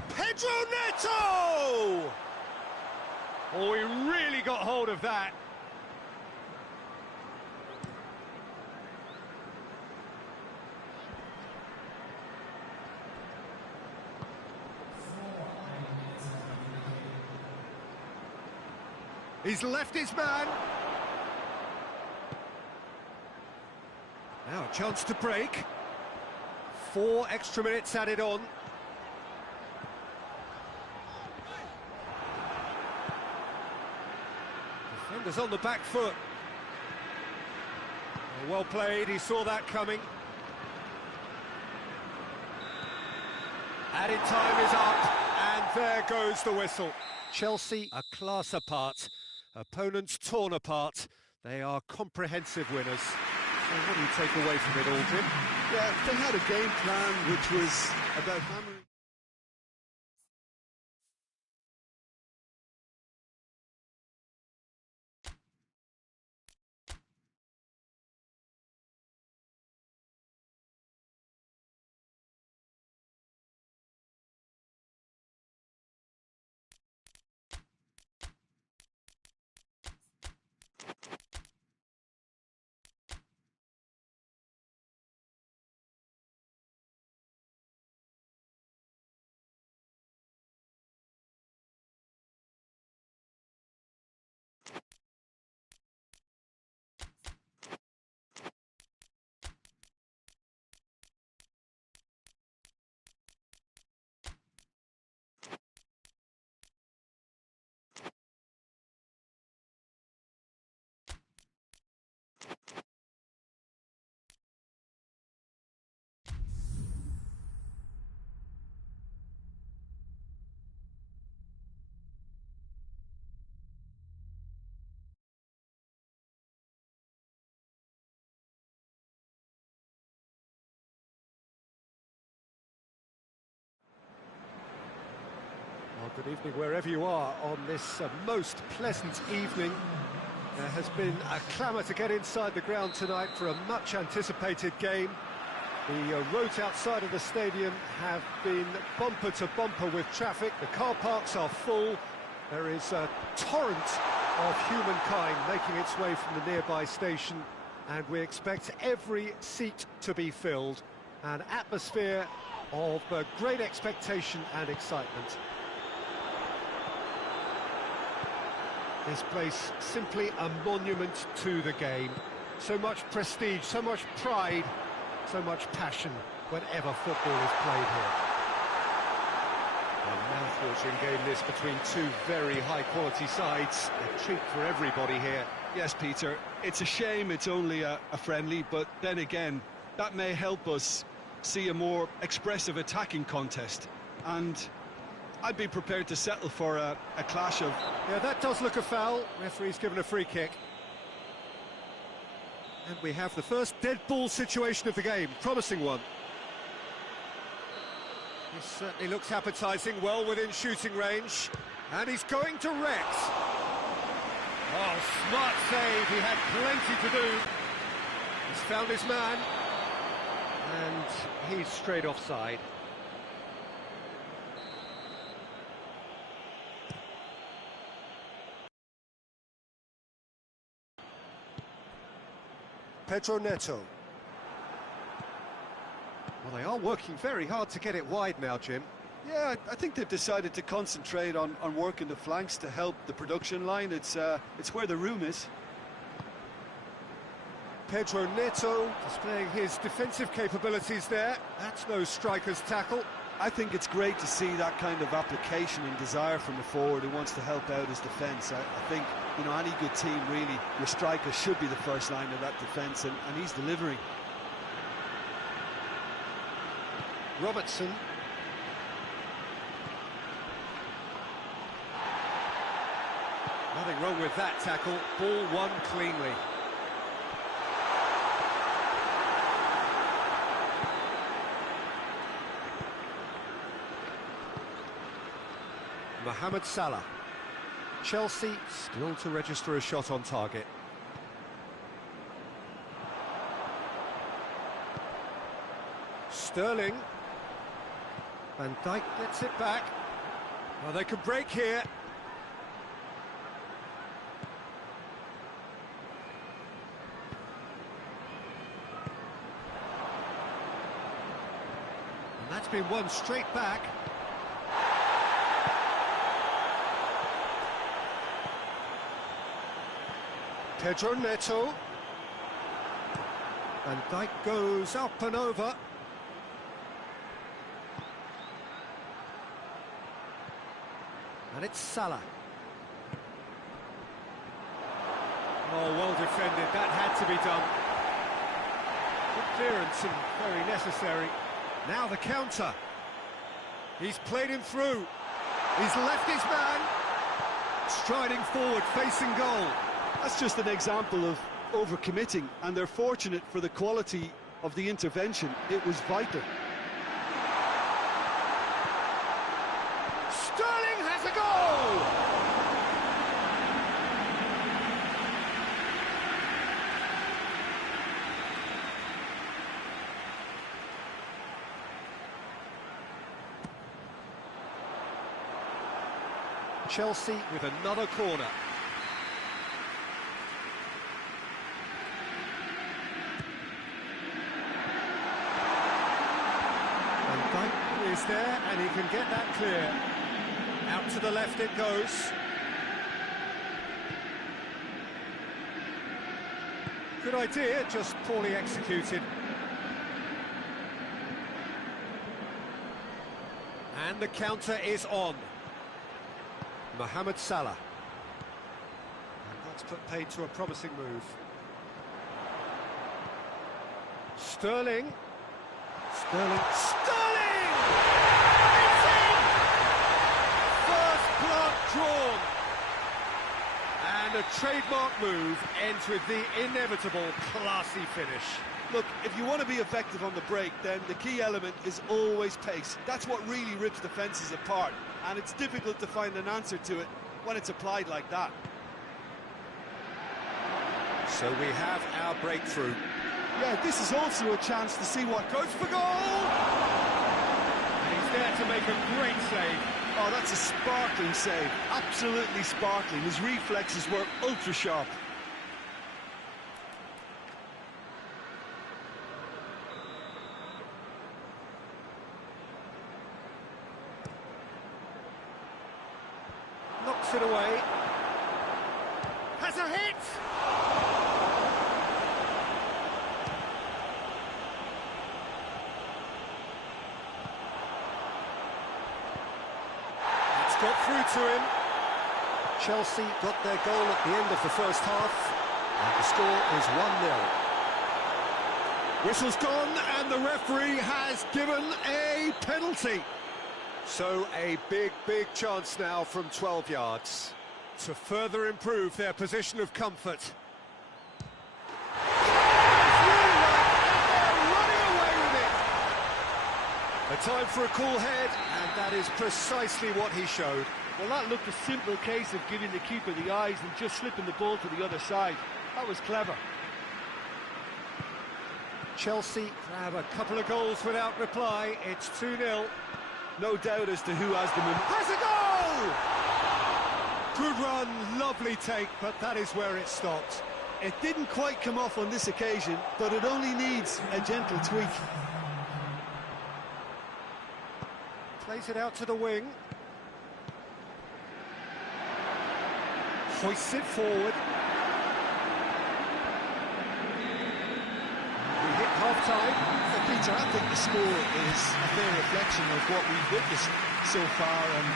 Pedro Neto! Oh, he really got hold of that. He's left his man. Now a chance to break. 4 extra minutes added on. Defenders on the back foot. Well played, he saw that coming. Added time is up, and there goes the whistle. Chelsea a class apart. Opponents torn apart. They are comprehensive winners. So what do you take away from it all, Jim? Yeah, they had a game plan which was about hammering. Well, good evening wherever you are on this most pleasant evening. There has been a clamour to get inside the ground tonight for a much anticipated game. The roads outside of the stadium have been bumper to bumper with traffic. The car parks are full. There is a torrent of humankind making its way from the nearby station, and we expect every seat to be filled. An atmosphere of great expectation and excitement. This place simply a monument to the game. So much prestige, so much pride, so much passion whenever football is played here. A mouth-watering game this between two very high-quality sides. A treat for everybody here. Yes, Peter, it's a shame it's only a friendly, but then again, that may help us see a more expressive attacking contest. And I'd be prepared to settle for a clash of... Yeah, that does look a foul. Referee's given a free kick. And we have the first dead ball situation of the game. Promising one. This certainly looks appetising, well within shooting range. And he's going direct. Oh, smart save. He had plenty to do. He's found his man. And he's straight offside. Pedro Neto. Well, they are working very hard to get it wide now, Jim. Yeah, I think they've decided to concentrate on working the flanks to help the production line. It's where the room is. Pedro Neto displaying his defensive capabilities there. That's no striker's tackle. I think it's great to see that kind of application and desire from a forward who wants to help out his defence. I think, you know, any good team, really, your striker should be the first line of that defence, and he's delivering. Robertson. Nothing wrong with that tackle. Ball won cleanly. Mohamed Salah. Chelsea still to register a shot on target. Sterling. Van Dijk gets it back. Well, they could break here. And that's been won straight back. Pedro Neto. Van Dijk goes up and over. And it's Salah. Oh, well defended. That had to be done. Good clearance and very necessary. Now the counter. He's played him through. He's left his man. Striding forward, facing goal. That's just an example of overcommitting, and they're fortunate for the quality of the intervention. It was vital. Sterling has a goal! Chelsea with another corner. Is there, and he can get that clear. Out to the left it goes. Good idea, just poorly executed. And the counter is on. Mohamed Salah. And that's put paid to a promising move. Sterling. Sterling. Drawn, and a trademark move ends with the inevitable classy finish. Look, if you want to be effective on the break, then the key element is always pace. That's what really rips defences apart, and it's difficult to find an answer to it when it's applied like that. So we have our breakthrough. Yeah, this is also a chance to see what goes for goal! And he's there to make a great save. Oh, that's a sparkling save. Absolutely sparkling. His reflexes were ultra sharp. Knocks it away. Has a hit! Got through to him. Chelsea got their goal at the end of the first half, and the score is 1-0. Whistle's gone, and the referee has given a penalty. So a big chance now from 12 yards to further improve their position of comfort. A time for a cool head, and that is precisely what he showed. Well, that looked a simple case of giving the keeper the eyes and just slipping the ball to the other side. That was clever. Chelsea grab a couple of goals without reply. It's 2-0. No doubt as to who has the momentum. Has a goal! Good run, lovely take, but that is where it stopped. It didn't quite come off on this occasion, but it only needs a gentle tweak. Plays it out to the wing. Hoists it forward. half-time. Well, Peter, I think the score is a fair reflection of what we've witnessed so far, and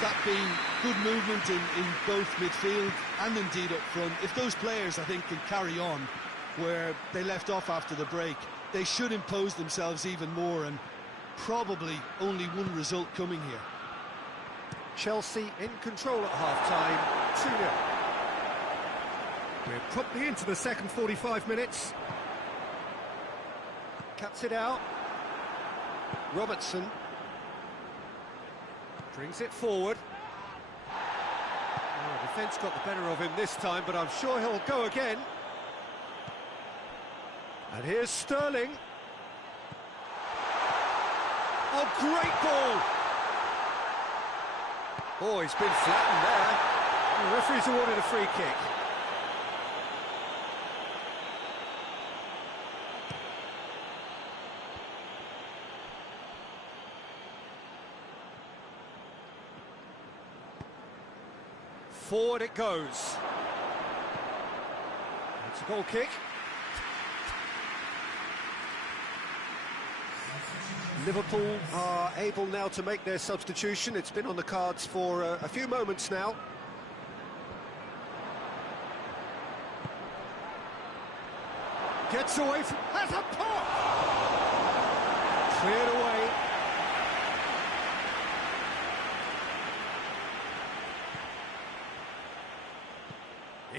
that being good movement in both midfield and indeed up front. If those players, I think, can carry on where they left off after the break, they should impose themselves even more, and probably only one result coming here. Chelsea in control at half-time, 2-0. We're promptly into the second 45 minutes. Cuts it out. Robertson brings it forward. Oh, defence got the better of him this time, but I'm sure he'll go again. And here's Sterling. Oh, great ball! Oh, he's been flattened there. The referee's awarded a free kick. Forward it goes. It's a goal kick. Liverpool are able now to make their substitution. It's been on the cards for a few moments now. Gets away from... has a pop! Cleared away.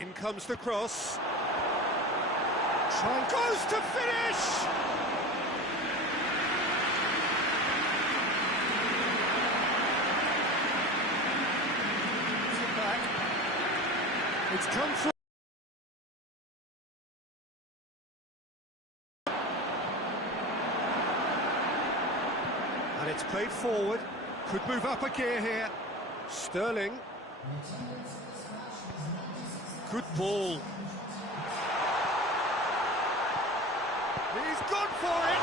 In comes the cross. Try goes to finish! It's come through. And it's played forward. Could move up a gear here. Sterling. Good ball. He's gone for it.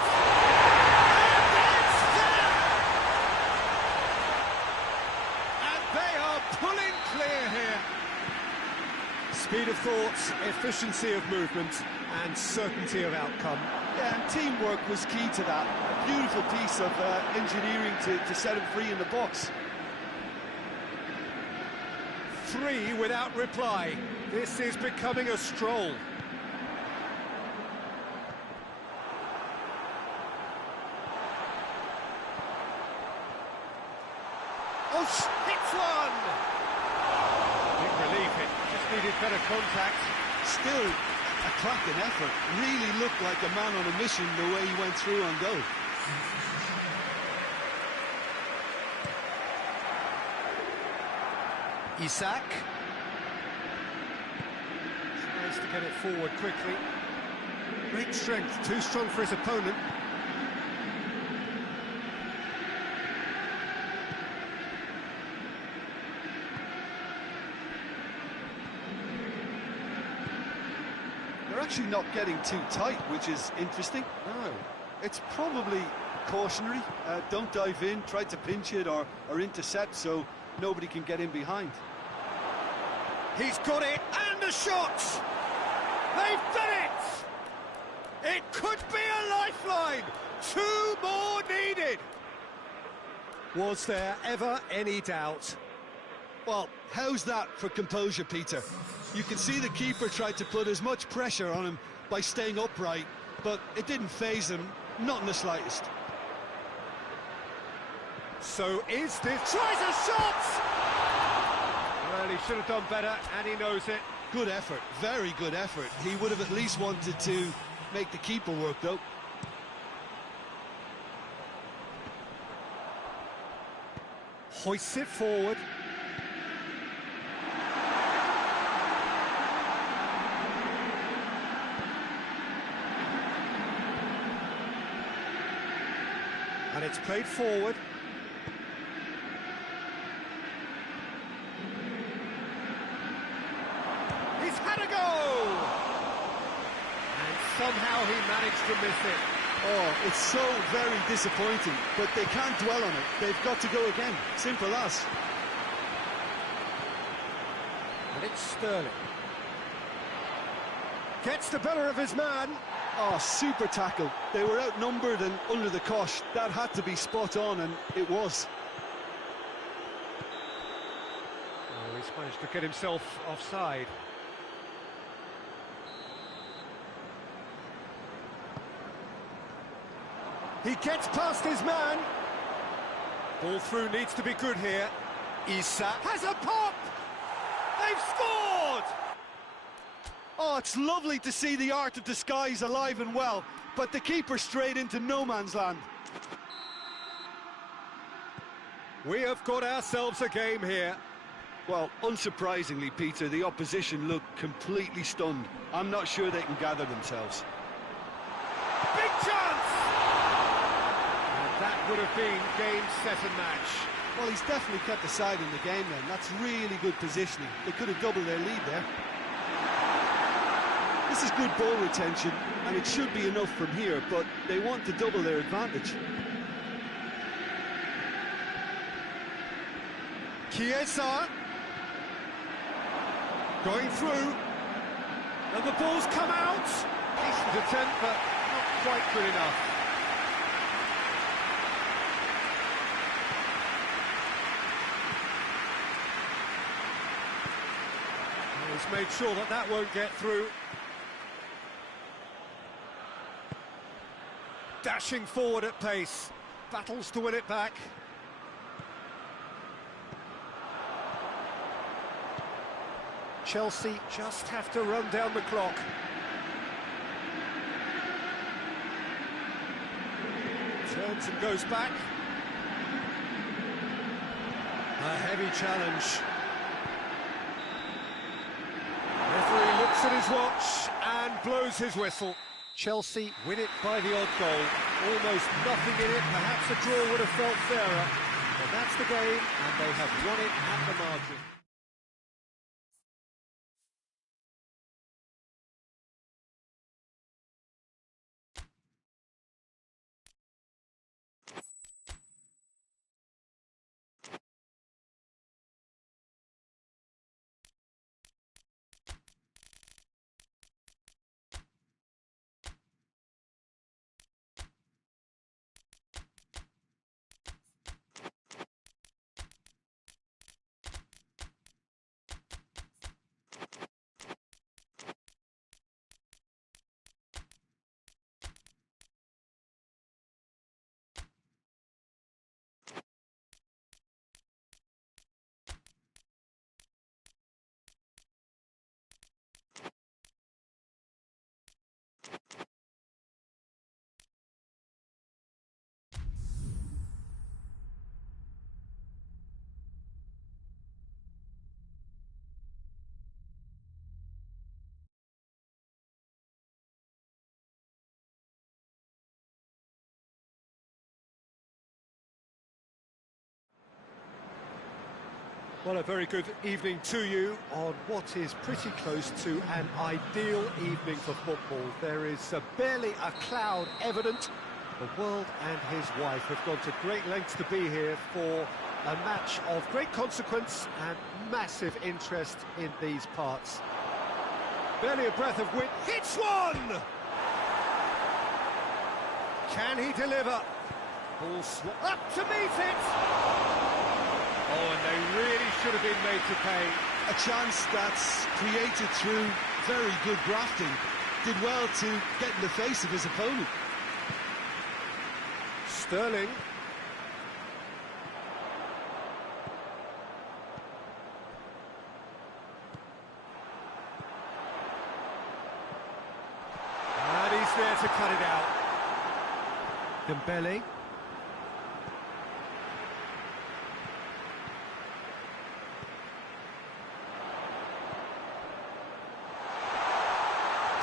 And it's there. And they are pulling clear here. Speed of thought, efficiency of movement, and certainty of outcome. Yeah, and teamwork was key to that. A beautiful piece of engineering to set him free in the box. 3 without reply. This is becoming a stroll. Oh, hits one! Big relief, it just needed better contact. Still a cracking effort. Really looked like a man on a mission the way he went through on goal. Isak tries to get it forward quickly. Great strength, too strong for his opponent. They're actually not getting too tight, which is interesting. No. It's probably cautionary. Don't dive in, try to pinch it or intercept so nobody can get in behind. He's got it, and the shot! They've done it! It could be a lifeline! 2 more needed! Was there ever any doubt? Well, how's that for composure, Peter? You can see the keeper tried to put as much pressure on him by staying upright, but it didn't faze him, not in the slightest. So is this... tries a shot! Well, he should have done better, and he knows it. Good effort, very good effort. He would have at least wanted to make the keeper work, though. Hoists it forward. And it's played forward. He's had a go! And somehow he managed to miss it. Oh, it's so very disappointing, but they can't dwell on it. They've got to go again. Simple as. And it's Sterling. Gets the better of his man. Oh, super tackle. They were outnumbered and under the cosh. That had to be spot on, and it was. Oh, he's managed to get himself offside. He gets past his man. Ball through needs to be good here. Issa has a pop! They've scored! Oh, it's lovely to see the art of disguise alive and well, but the keeper straight into no man's land. We have got ourselves a game here. Well, unsurprisingly, Peter, the opposition look completely stunned. I'm not sure they can gather themselves. Big chance! And that would have been game, set and match. Well, he's definitely kept the side in the game then. That's really good positioning. They could have doubled their lead there. This is good ball retention, and it should be enough from here, but they want to double their advantage. Chiesa going through, and the ball's come out. Decent attempt, but not quite good enough. He's made sure that that won't get through. Dashing forward at pace, battles to win it back. Chelsea just have to run down the clock. Turns and goes back. A heavy challenge. Referee looks at his watch and blows his whistle. Chelsea win it by the odd goal. Almost nothing in it. Perhaps a draw would have felt fairer. But that's the game, and they have won it at the margin. Well, a very good evening to you on what is pretty close to an ideal evening for football. There is barely a cloud evident. The world and his wife have gone to great lengths to be here for a match of great consequence and massive interest in these parts. Barely a breath of wind. Hits one! Can he deliver? Ball up to meet it! Oh, and they really should have been made to pay. A chance that's created through very good grafting. Did well to get in the face of his opponent. Sterling. And he's there to cut it out. Dembele.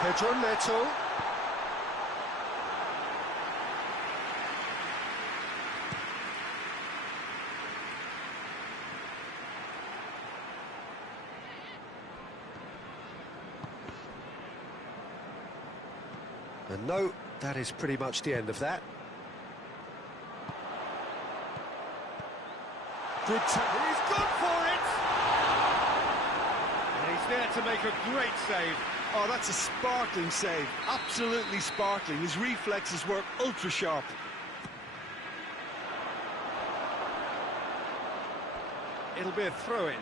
Pedro Neto. And no, that is pretty much the end of that. Good tackle, he's gone for it! And he's there to make a great save. Oh, that's a sparkling save. Absolutely sparkling. His reflexes were ultra sharp. It'll be a throw-in.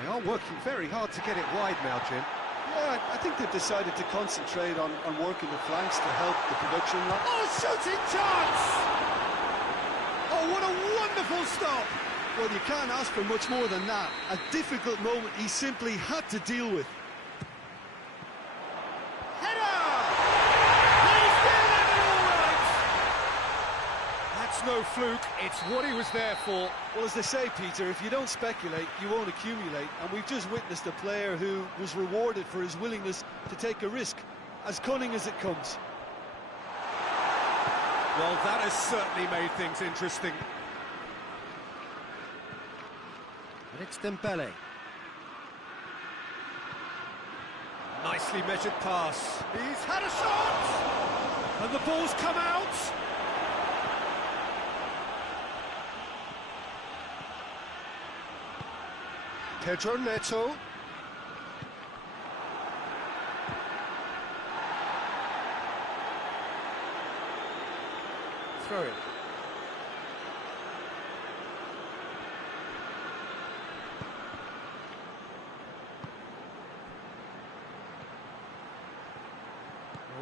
They are working very hard to get it wide now, Jim. Yeah, I think they've decided to concentrate on working the flanks to help the production line. Oh, shooting chance! Oh, what a wonderful stop! Well, you can't ask for much more than that. A difficult moment he simply had to deal with. Header! He's doing it all right! That's no fluke, it's what he was there for. Well, as they say, Peter, if you don't speculate, you won't accumulate. And we've just witnessed a player who was rewarded for his willingness to take a risk, as cunning as it comes. Well, that has certainly made things interesting. And it's Dembele. Nicely measured pass. He's had a shot! And the ball's come out! Pedro Neto. Throw it.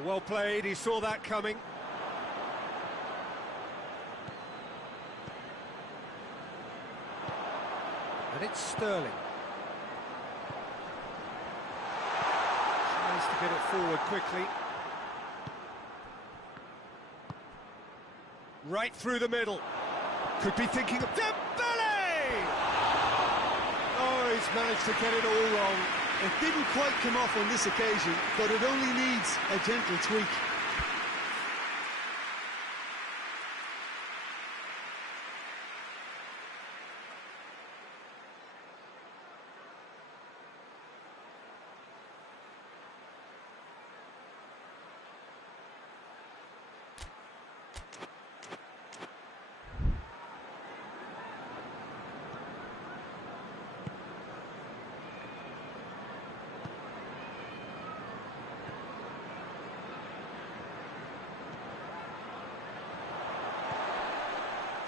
Well played, he saw that coming. And it's Sterling. Tries to get it forward quickly. Right through the middle. Could be thinking of Dembele! Oh, he's managed to get it all wrong. It didn't quite come off on this occasion, but it only needs a gentle tweak.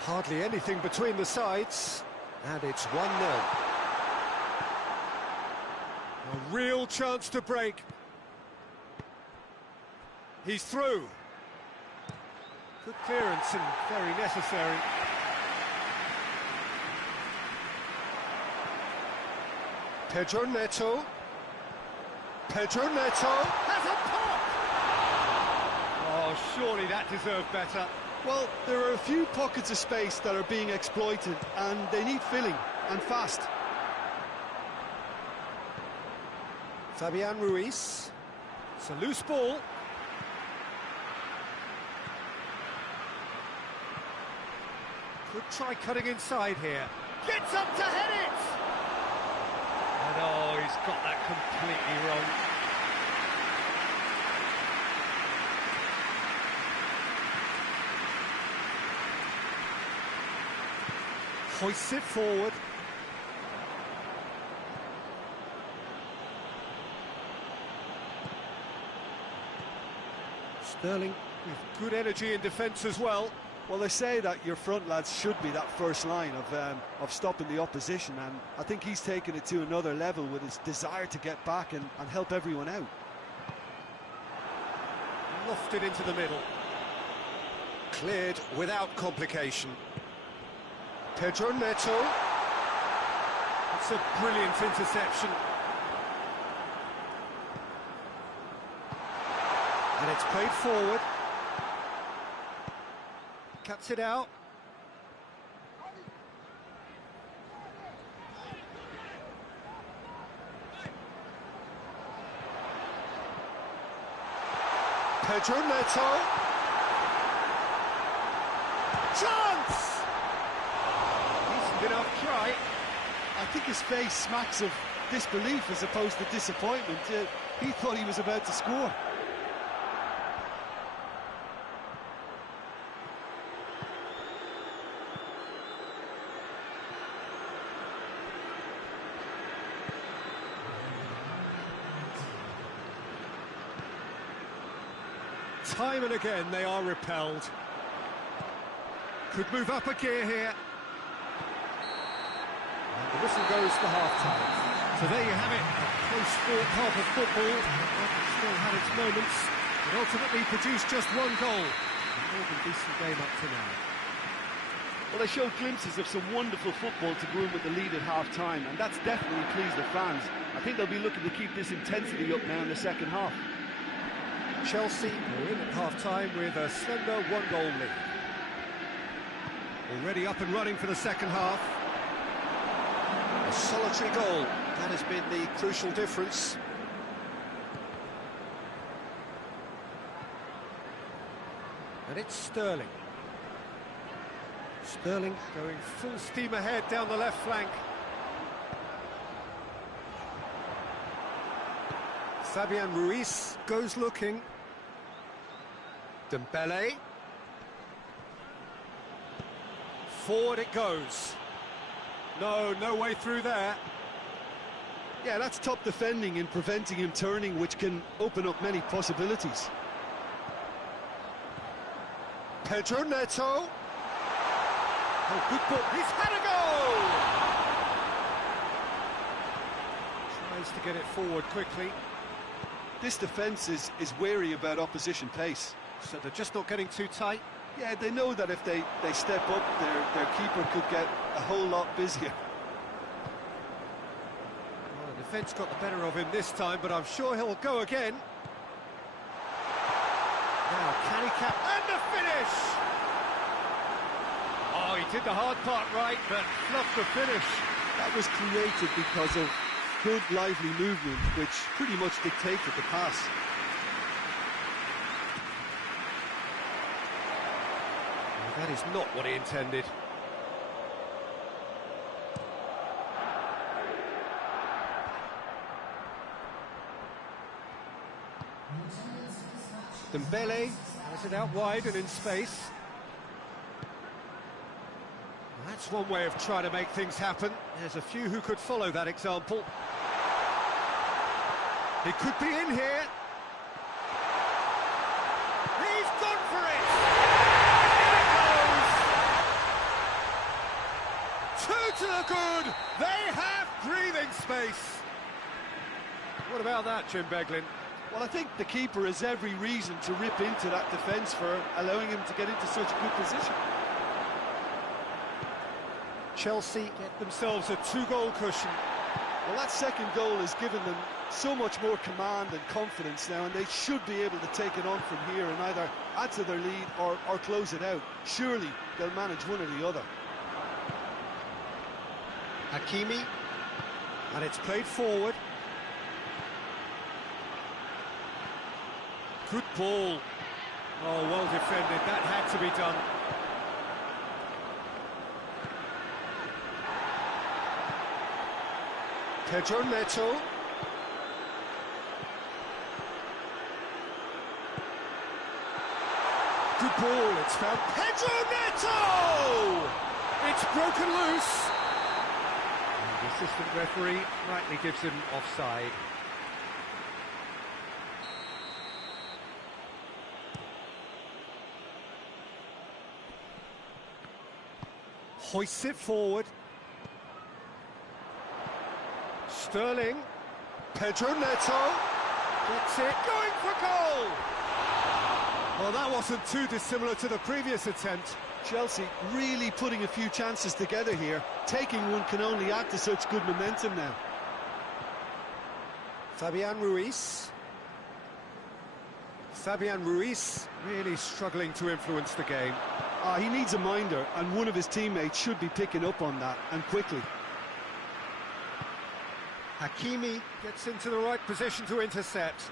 Hardly anything between the sides, and it's 1-0. A real chance to break. He's through. Good clearance and very necessary. Pedro Neto. Pedro Neto has a pop! Oh, surely that deserved better. Well, there are a few pockets of space that are being exploited, and they need filling, and fast. Fabian Ruiz. It's a loose ball. Could try cutting inside here. Gets up to head it! And oh, he's got that completely wrong. Hoists it forward. Sterling with good energy in defence as well. Well, they say that your front lads should be that first line of stopping the opposition, and I think he's taken it to another level with his desire to get back and help everyone out. Lofted into the middle. Cleared without complication. Pedro Neto. It's a brilliant interception. And it's played forward. Cuts it out. Pedro Neto. Chance! Decent enough try. I think his face smacks of disbelief as opposed to disappointment. He thought he was about to score. Time and again they are repelled. Could move up a gear here. And the whistle goes for half-time. So there you have it, a close-fought half of football. It still had its moments, but ultimately produced just one goal. A more than decent game up to now. Well, they showed glimpses of some wonderful football to go in with the lead at half-time, and that's definitely pleased the fans. I think they'll be looking to keep this intensity up now in the second half. Chelsea are in at half-time with a slender one-goal lead. Already up and running for the second half. A solitary goal, that has been the crucial difference. And it's Sterling. Sterling going full steam ahead down the left flank. Fabian Ruiz goes looking. Dembele. Forward it goes. No way through there. Yeah, that's top defending and preventing him turning, which can open up many possibilities. Pedro Neto. Oh, good ball. He's had a goal! Tries to get it forward quickly. This defence is wary about opposition pace. So they're just not getting too tight. Yeah, they know that if they step up, their keeper could get a whole lot busier. Well, the defence got the better of him this time, but I'm sure he'll go again. Now, can he cap... And the finish! Oh, he did the hard part right, but fluffed the finish. That was created because of good, lively movement, which pretty much dictated the pass. That is not what he intended. Dembele has it out wide and in space. That's one way of trying to make things happen. There's a few who could follow that example. He could be in here. He's gone for it! To the good, they have breathing space. What about that, Jim Beglin? Well, I think the keeper has every reason to rip into that defence for allowing him to get into such a good position. Chelsea get themselves a two-goal cushion. Well, that second goal has given them so much more command and confidence now, and they should be able to take it on from here and either add to their lead or close it out. Surely they'll manage one or the other. Hakimi, and it's played forward. Good ball. Oh, well defended. That had to be done. Pedro Neto. Good ball. It's found Pedro Neto! It's broken loose. The assistant referee rightly gives him offside. Hoists it forward. Sterling. Pedro Neto. Gets it. Going for goal! Well, that wasn't too dissimilar to the previous attempt. Chelsea really putting a few chances together here. Taking one can only add to such good momentum now. Fabian Ruiz. Fabian Ruiz really struggling to influence the game. He needs a minder, and one of his teammates should be picking up on that, and quickly. Hakimi gets into the right position to intercept.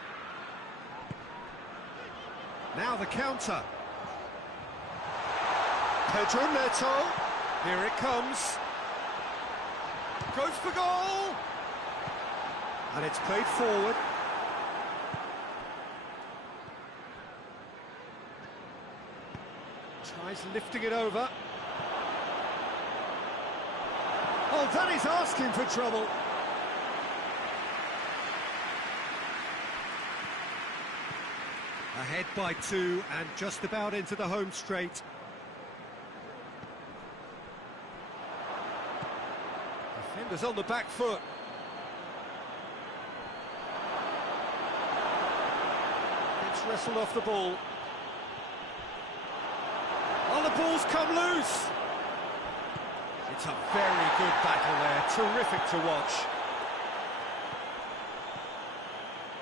Now the counter. Pedro Neto. Here it comes. Goes for goal. And it's played forward. Tries lifting it over. Oh, that is asking for trouble. Ahead by 2 and just about into the home straight. Defenders on the back foot. It's wrestled off the ball. Oh, the ball's come loose. It's a very good battle there, terrific to watch.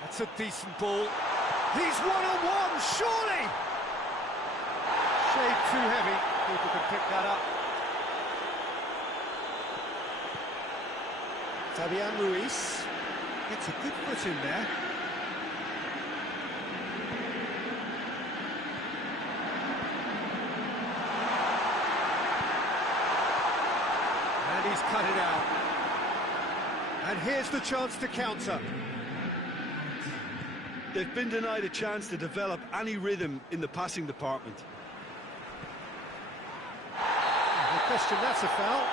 That's a decent ball. He's one-on-one, surely! Shade too heavy, people can pick that up. Fabian Ruiz gets a good foot in there. And he's cut it out. And here's the chance to counter. They've been denied a chance to develop any rhythm in the passing department. No question, that's a foul.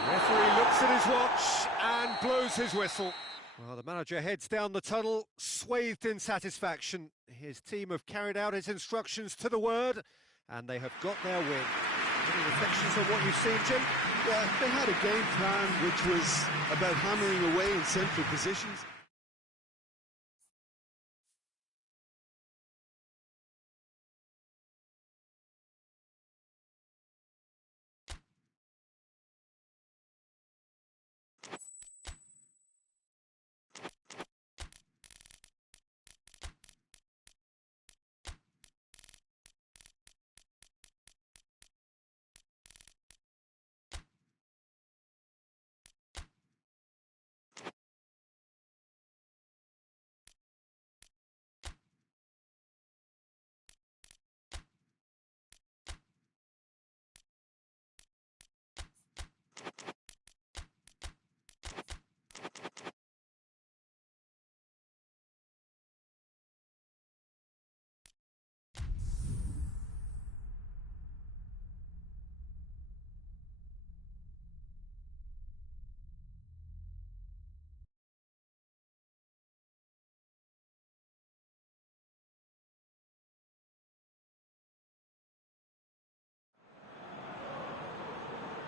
The referee looks at his watch and blows his whistle. Well, the manager heads down the tunnel, swathed in satisfaction. His team have carried out his instructions to the word, and they have got their win. Any reflections on what you've seen, Jim? Yeah, they had a game plan which was about hammering away in central positions.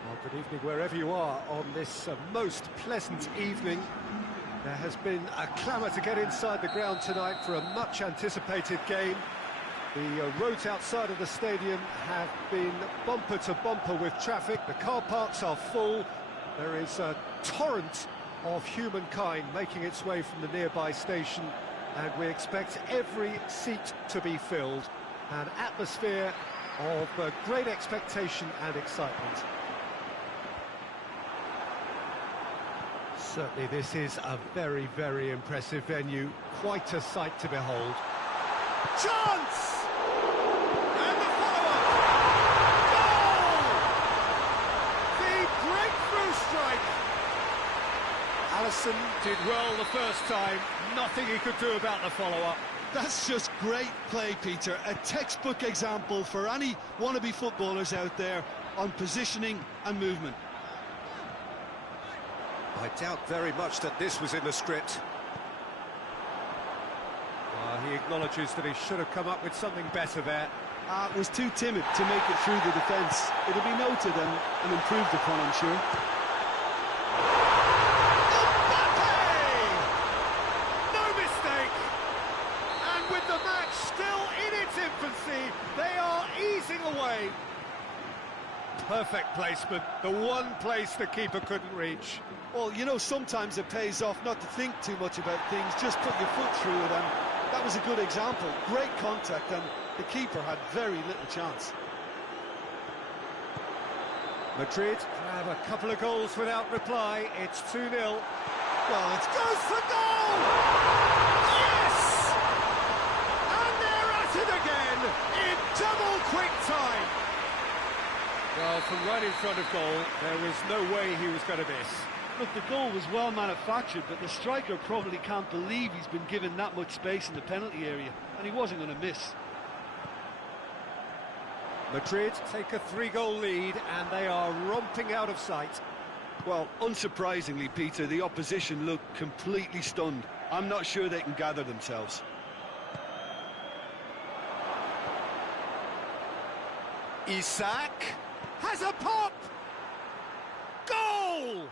Well, good evening wherever you are on this most pleasant evening. There has been a clamour to get inside the ground tonight for a much anticipated game. The roads outside of the stadium have been bumper to bumper with traffic. The car parks are full. There is a torrent of humankind making its way from the nearby station, and we expect every seat to be filled. An atmosphere of great expectation and excitement. Certainly this is a very, very impressive venue. Quite a sight to behold. Chance! And the follow-up! Goal! The breakthrough strike! Alisson did well the first time. Nothing he could do about the follow-up. That's just great play, Peter. A textbook example for any wannabe footballers out there on positioning and movement. I doubt very much that this was in the script. He acknowledges that he should have come up with something better there. Was too timid to make it through the defence. It'll be noted and improved upon, I'm sure. No mistake! And with the match still in its infancy, they are easing away. Perfect placement, the one place the keeper couldn't reach. Well, you know, sometimes it pays off not to think too much about things, just put your foot through it, and that was a good example. Great contact, and the keeper had very little chance. Madrid have a couple of goals without reply. It's 2-0. Well, it goes for goal! Yes! And they're at it again in double quick time. Well, from right in front of goal, there was no way he was going to miss. Look, the goal was well manufactured, but the striker probably can't believe he's been given that much space in the penalty area, and he wasn't going to miss. Madrid take a 3-goal lead and they are romping out of sight. Well, unsurprisingly, Peter, the opposition look completely stunned. I'm not sure they can gather themselves. Isak has a pop! Goal!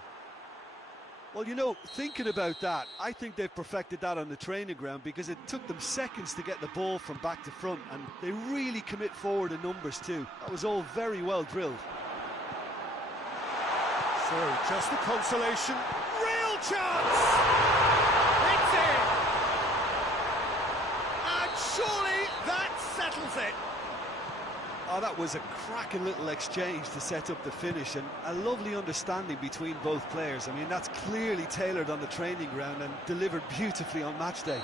Well, you know, thinking about that, I think they've perfected that on the training ground because it took them seconds to get the ball from back to front, and they really commit forward in numbers too. That was all very well drilled. So, just a consolation. Real chance! It's in! And surely that settles it! Oh, that was a cracking little exchange to set up the finish, and a lovely understanding between both players. I mean, that's clearly tailored on the training ground and delivered beautifully on match day.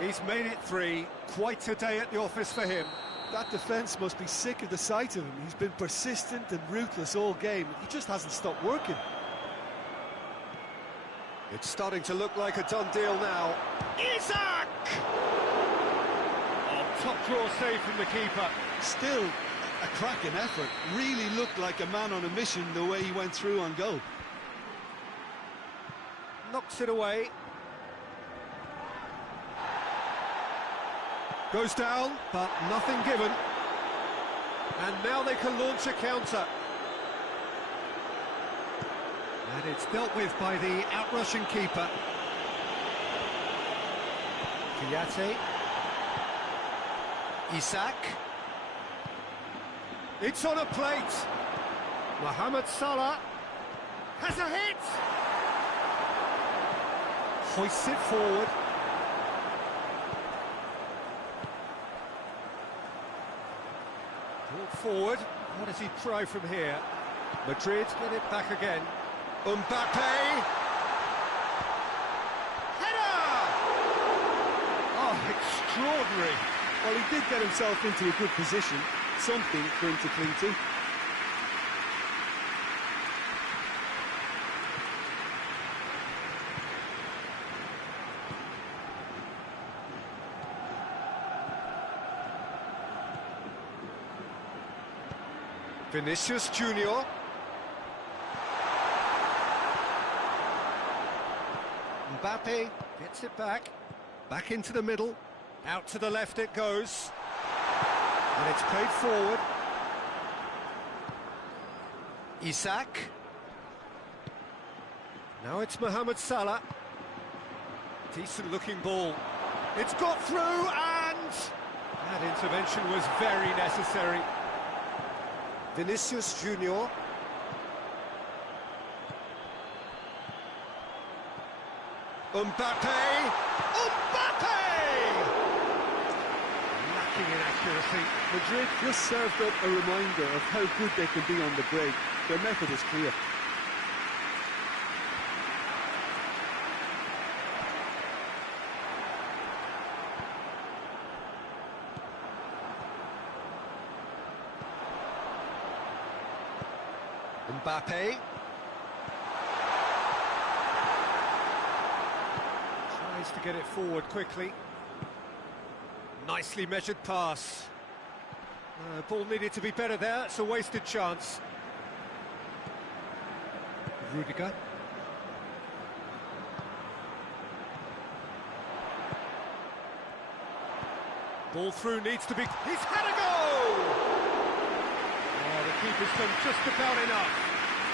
He's made it 3. Quite a day at the office for him. That defence must be sick of the sight of him. He's been persistent and ruthless all game. He just hasn't stopped working. It's starting to look like a done deal now. Isak! Top draw save from the keeper. Still a cracking effort. Really looked like a man on a mission the way he went through on goal. Knocks it away. Goes down, but nothing given. And now they can launch a counter. And it's dealt with by the outrushing keeper. Kiyate. Isak. It's on a plate. Mohamed Salah has a hit. Hoists it forward. Brought forward. What does he try from here? Madrid get it back again. Mbappe. Header! Oh, extraordinary. Well, he did get himself into a good position, something for him to cling to. Vinicius Junior. Mbappe gets it back into the middle. Out to the left it goes. And it's played forward. Isak. Now it's Mohamed Salah. Decent looking ball. It's got through, and that intervention was very necessary. Vinicius Junior. Mbappe! Mbappe! Lacking in accuracy. Madrid just served up a reminder of how good they can be on the break. Their method is clear. Mbappe. Tries to get it forward quickly. Nicely measured pass. Ball needed to be better there. It's a wasted chance. Rudiger. Ball through needs to be... He's had a goal! Oh, the keeper's done just about enough.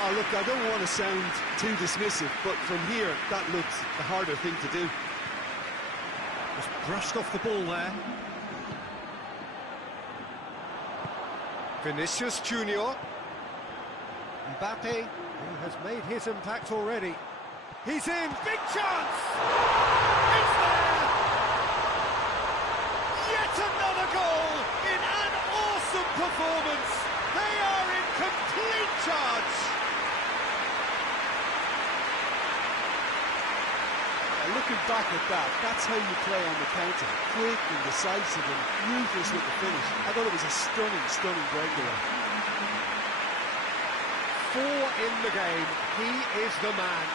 Oh, look, I don't want to sound too dismissive, but from here, that looks the harder thing to do. Just brushed off the ball there. Vinicius Junior. Mbappe, who has made his impact already. He's in, big chance! It's there! Yet another goal in an awesome performance! They are in complete charge! Looking back at that, that's how you play on the counter. Quick and decisive and ruthless with the finish. I thought it was a stunning, stunning breakaway. 4 in the game. He is the man.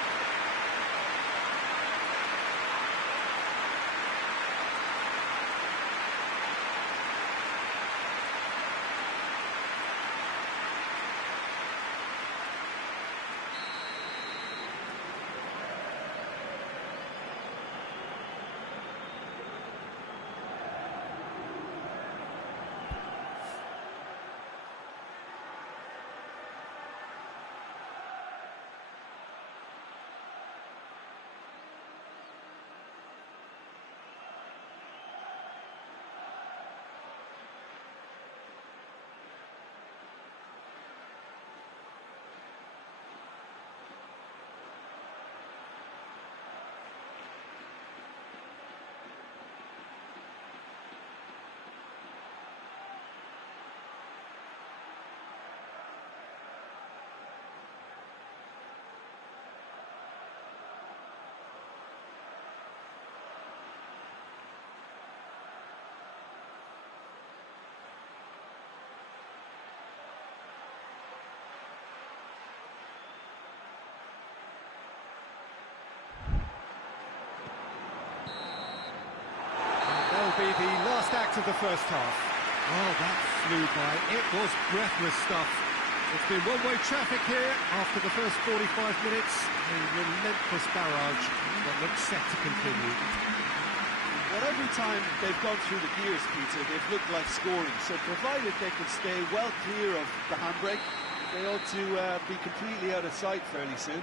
last act of the first half. Oh, that flew by. It was breathless stuff. It's been one-way traffic here after the first 45 minutes. A relentless barrage that looks set to continue. Well, every time they've gone through the gears, Peter, they've looked like scoring. So provided they can stay well clear of the handbrake, they ought to be completely out of sight fairly soon.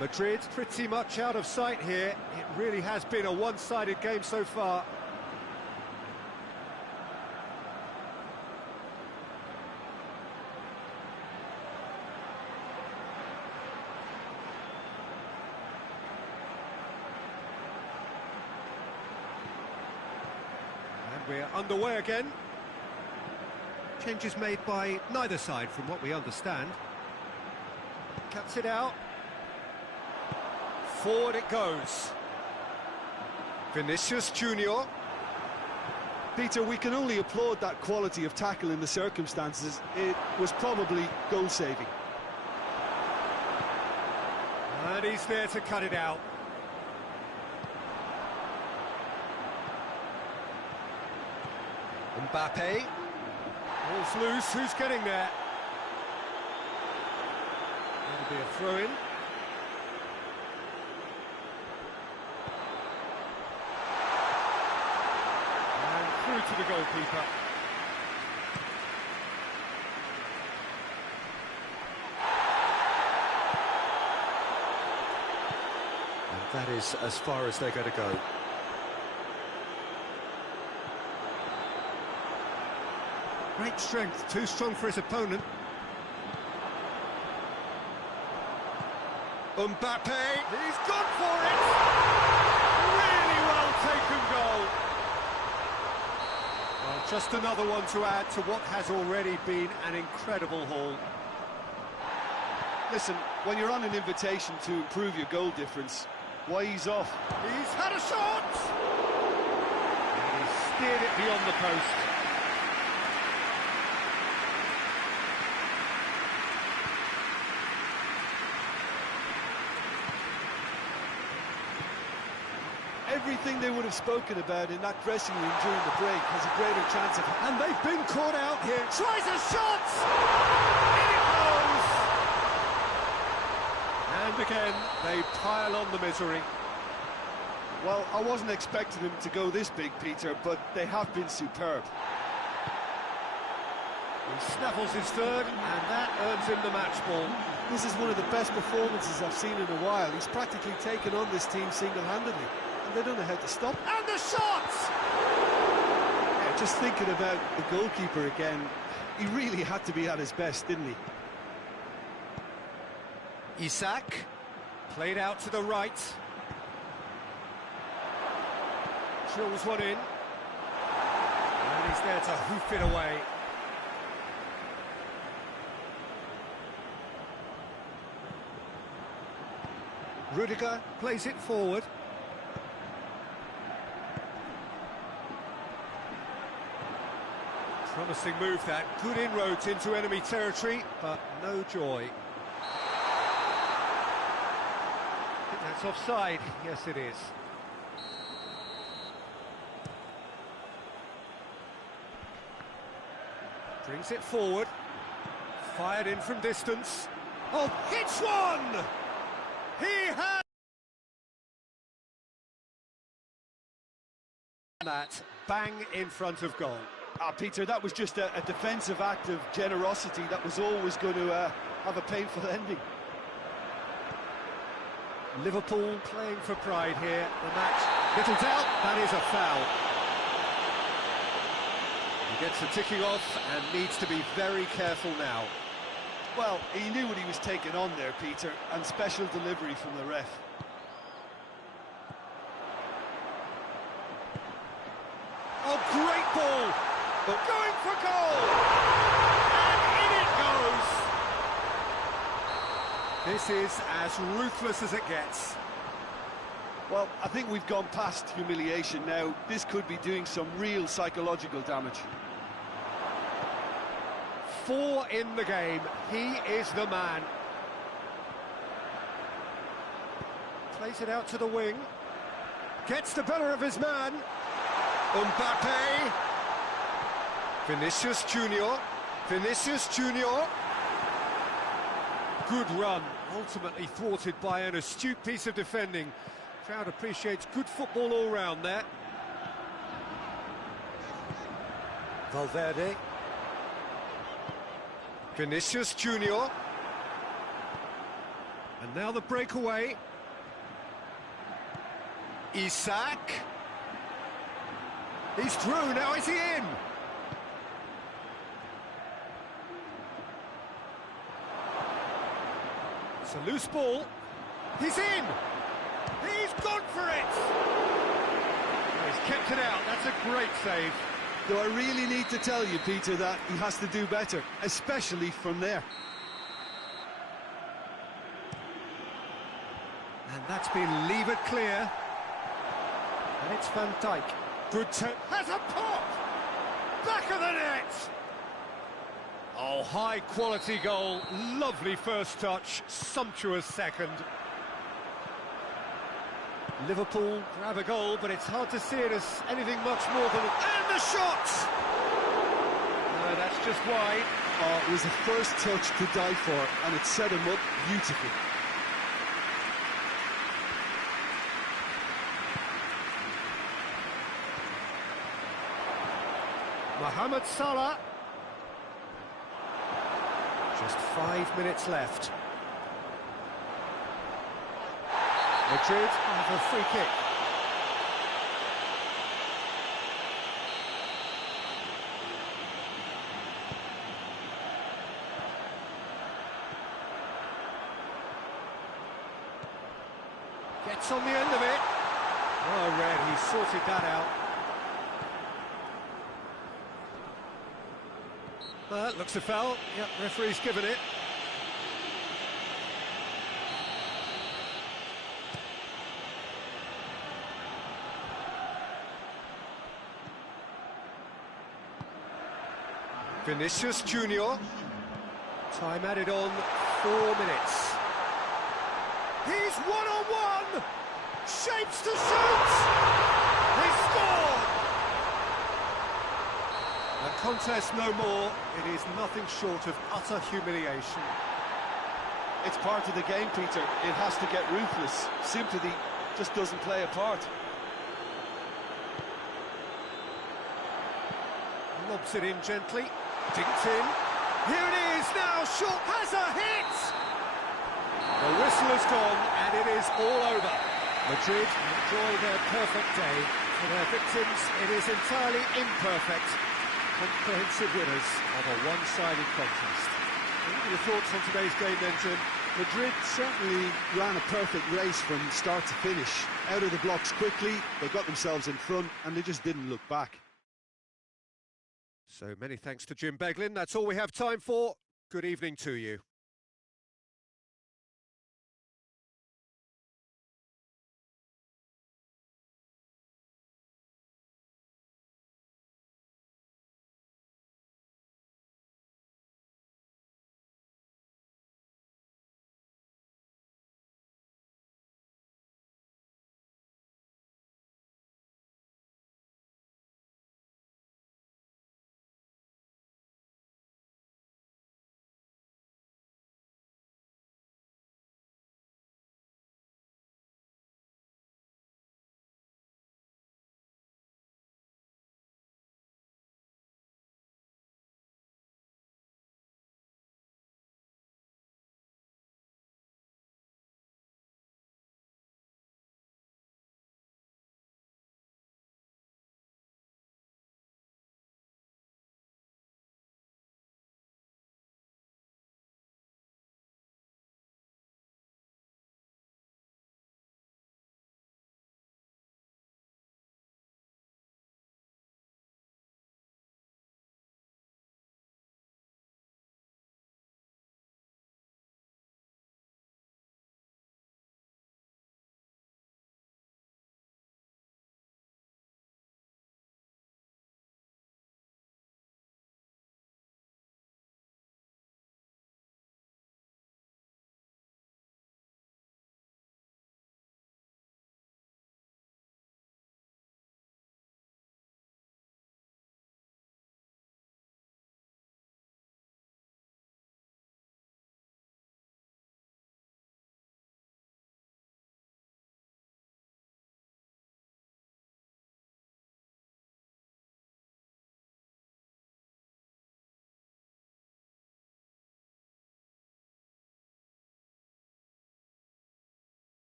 Madrid pretty much out of sight here. It really has been a one-sided game so far. We're underway again. Changes made by neither side from what we understand. Cuts it out. Forward it goes. Vinicius Junior. Peter, we can only applaud that quality of tackle in the circumstances. It was probably goal-saving. And he's there to cut it out. Mbappe. Ball's loose, who's getting there? That'll be a throw-in. And through to the goalkeeper. And that is as far as they're going to go. Great strength, too strong for his opponent. Mbappe, he's gone for it! Really well taken goal. Well, just another one to add to what has already been an incredible haul. Listen, when you're on an invitation to improve your goal difference, why ease off? He's had a shot! And he's steered it beyond the post. Everything they would have spoken about in that dressing room during the break has a greater chance of... And they've been caught out here. Tries a shot! In it goes! And again, they pile on the misery. Well, I wasn't expecting them to go this big, Peter, but they have been superb. He snaffles his third, and that earns him the match ball. This is one of the best performances I've seen in a while. He's practically taken on this team single-handedly. They don't know how to stop. And the shots! Yeah, just thinking about the goalkeeper again, he really had to be at his best, didn't he? Isak, played out to the right. Drills one in. And he's there to hoof it away. Rudiger plays it forward. Promising move that, good inroads into enemy territory, but no joy. I think that's offside, yes it is. Brings it forward, fired in from distance. Oh, hits one! He has that bang in front of goal. Peter, that was just a defensive act of generosity that was always going to have a painful ending. Liverpool playing for pride here. The match, little doubt, that is a foul. He gets the ticking off and needs to be very careful now. Well, he knew what he was taking on there, Peter, and special delivery from the ref. Oh, great ball! But going for goal! And in it goes! This is as ruthless as it gets. Well, I think we've gone past humiliation now. This could be doing some real psychological damage. 4 in the game. He is the man. Plays it out to the wing. Gets the better of his man. Mbappe. Vinicius Junior. Vinicius Junior. Good run, ultimately thwarted by an astute piece of defending. Crowd appreciates good football all round there. Valverde. Vinicius Junior. And now the breakaway. Isak. He's through, now is he in? It's a loose ball. He's in! He's gone for it! He's kept it out, that's a great save. Do I really need to tell you, Peter, that he has to do better, especially from there? And that's been levered clear. And it's Van Dijk. Good turn. Has a pop! Back of the net! Oh, high-quality goal. Lovely first touch. Sumptuous second. Liverpool grab a goal, but it's hard to see it as anything much more than... And the shot! No, that's just wide. Oh, it was the first touch to die for, and it set him up beautifully. Mohamed Salah. Just 5 minutes left. Madrid have a free kick. Gets on the end of it. Oh, Red, he sorted that out. Looks a foul. Yep, referee's given it. Vinicius Junior. Time added on, 4 minutes. He's one-on-one! Shapes to shoot! He scored! A contest no more. It is nothing short of utter humiliation. It's part of the game, Peter. It has to get ruthless. Sympathy just doesn't play a part. Lobs it in gently. Dinked in. Here it is now. Short has a hit! The whistle has gone and it is all over. Madrid enjoy their perfect day. For their victims, it is entirely imperfect. Comprehensive winners of a one-sided contest. What are your thoughts on today's game then, Jim? Madrid certainly ran a perfect race from start to finish. Out of the blocks quickly, they got themselves in front and they just didn't look back. So many thanks to Jim Beglin. That's all we have time for. Good evening to you.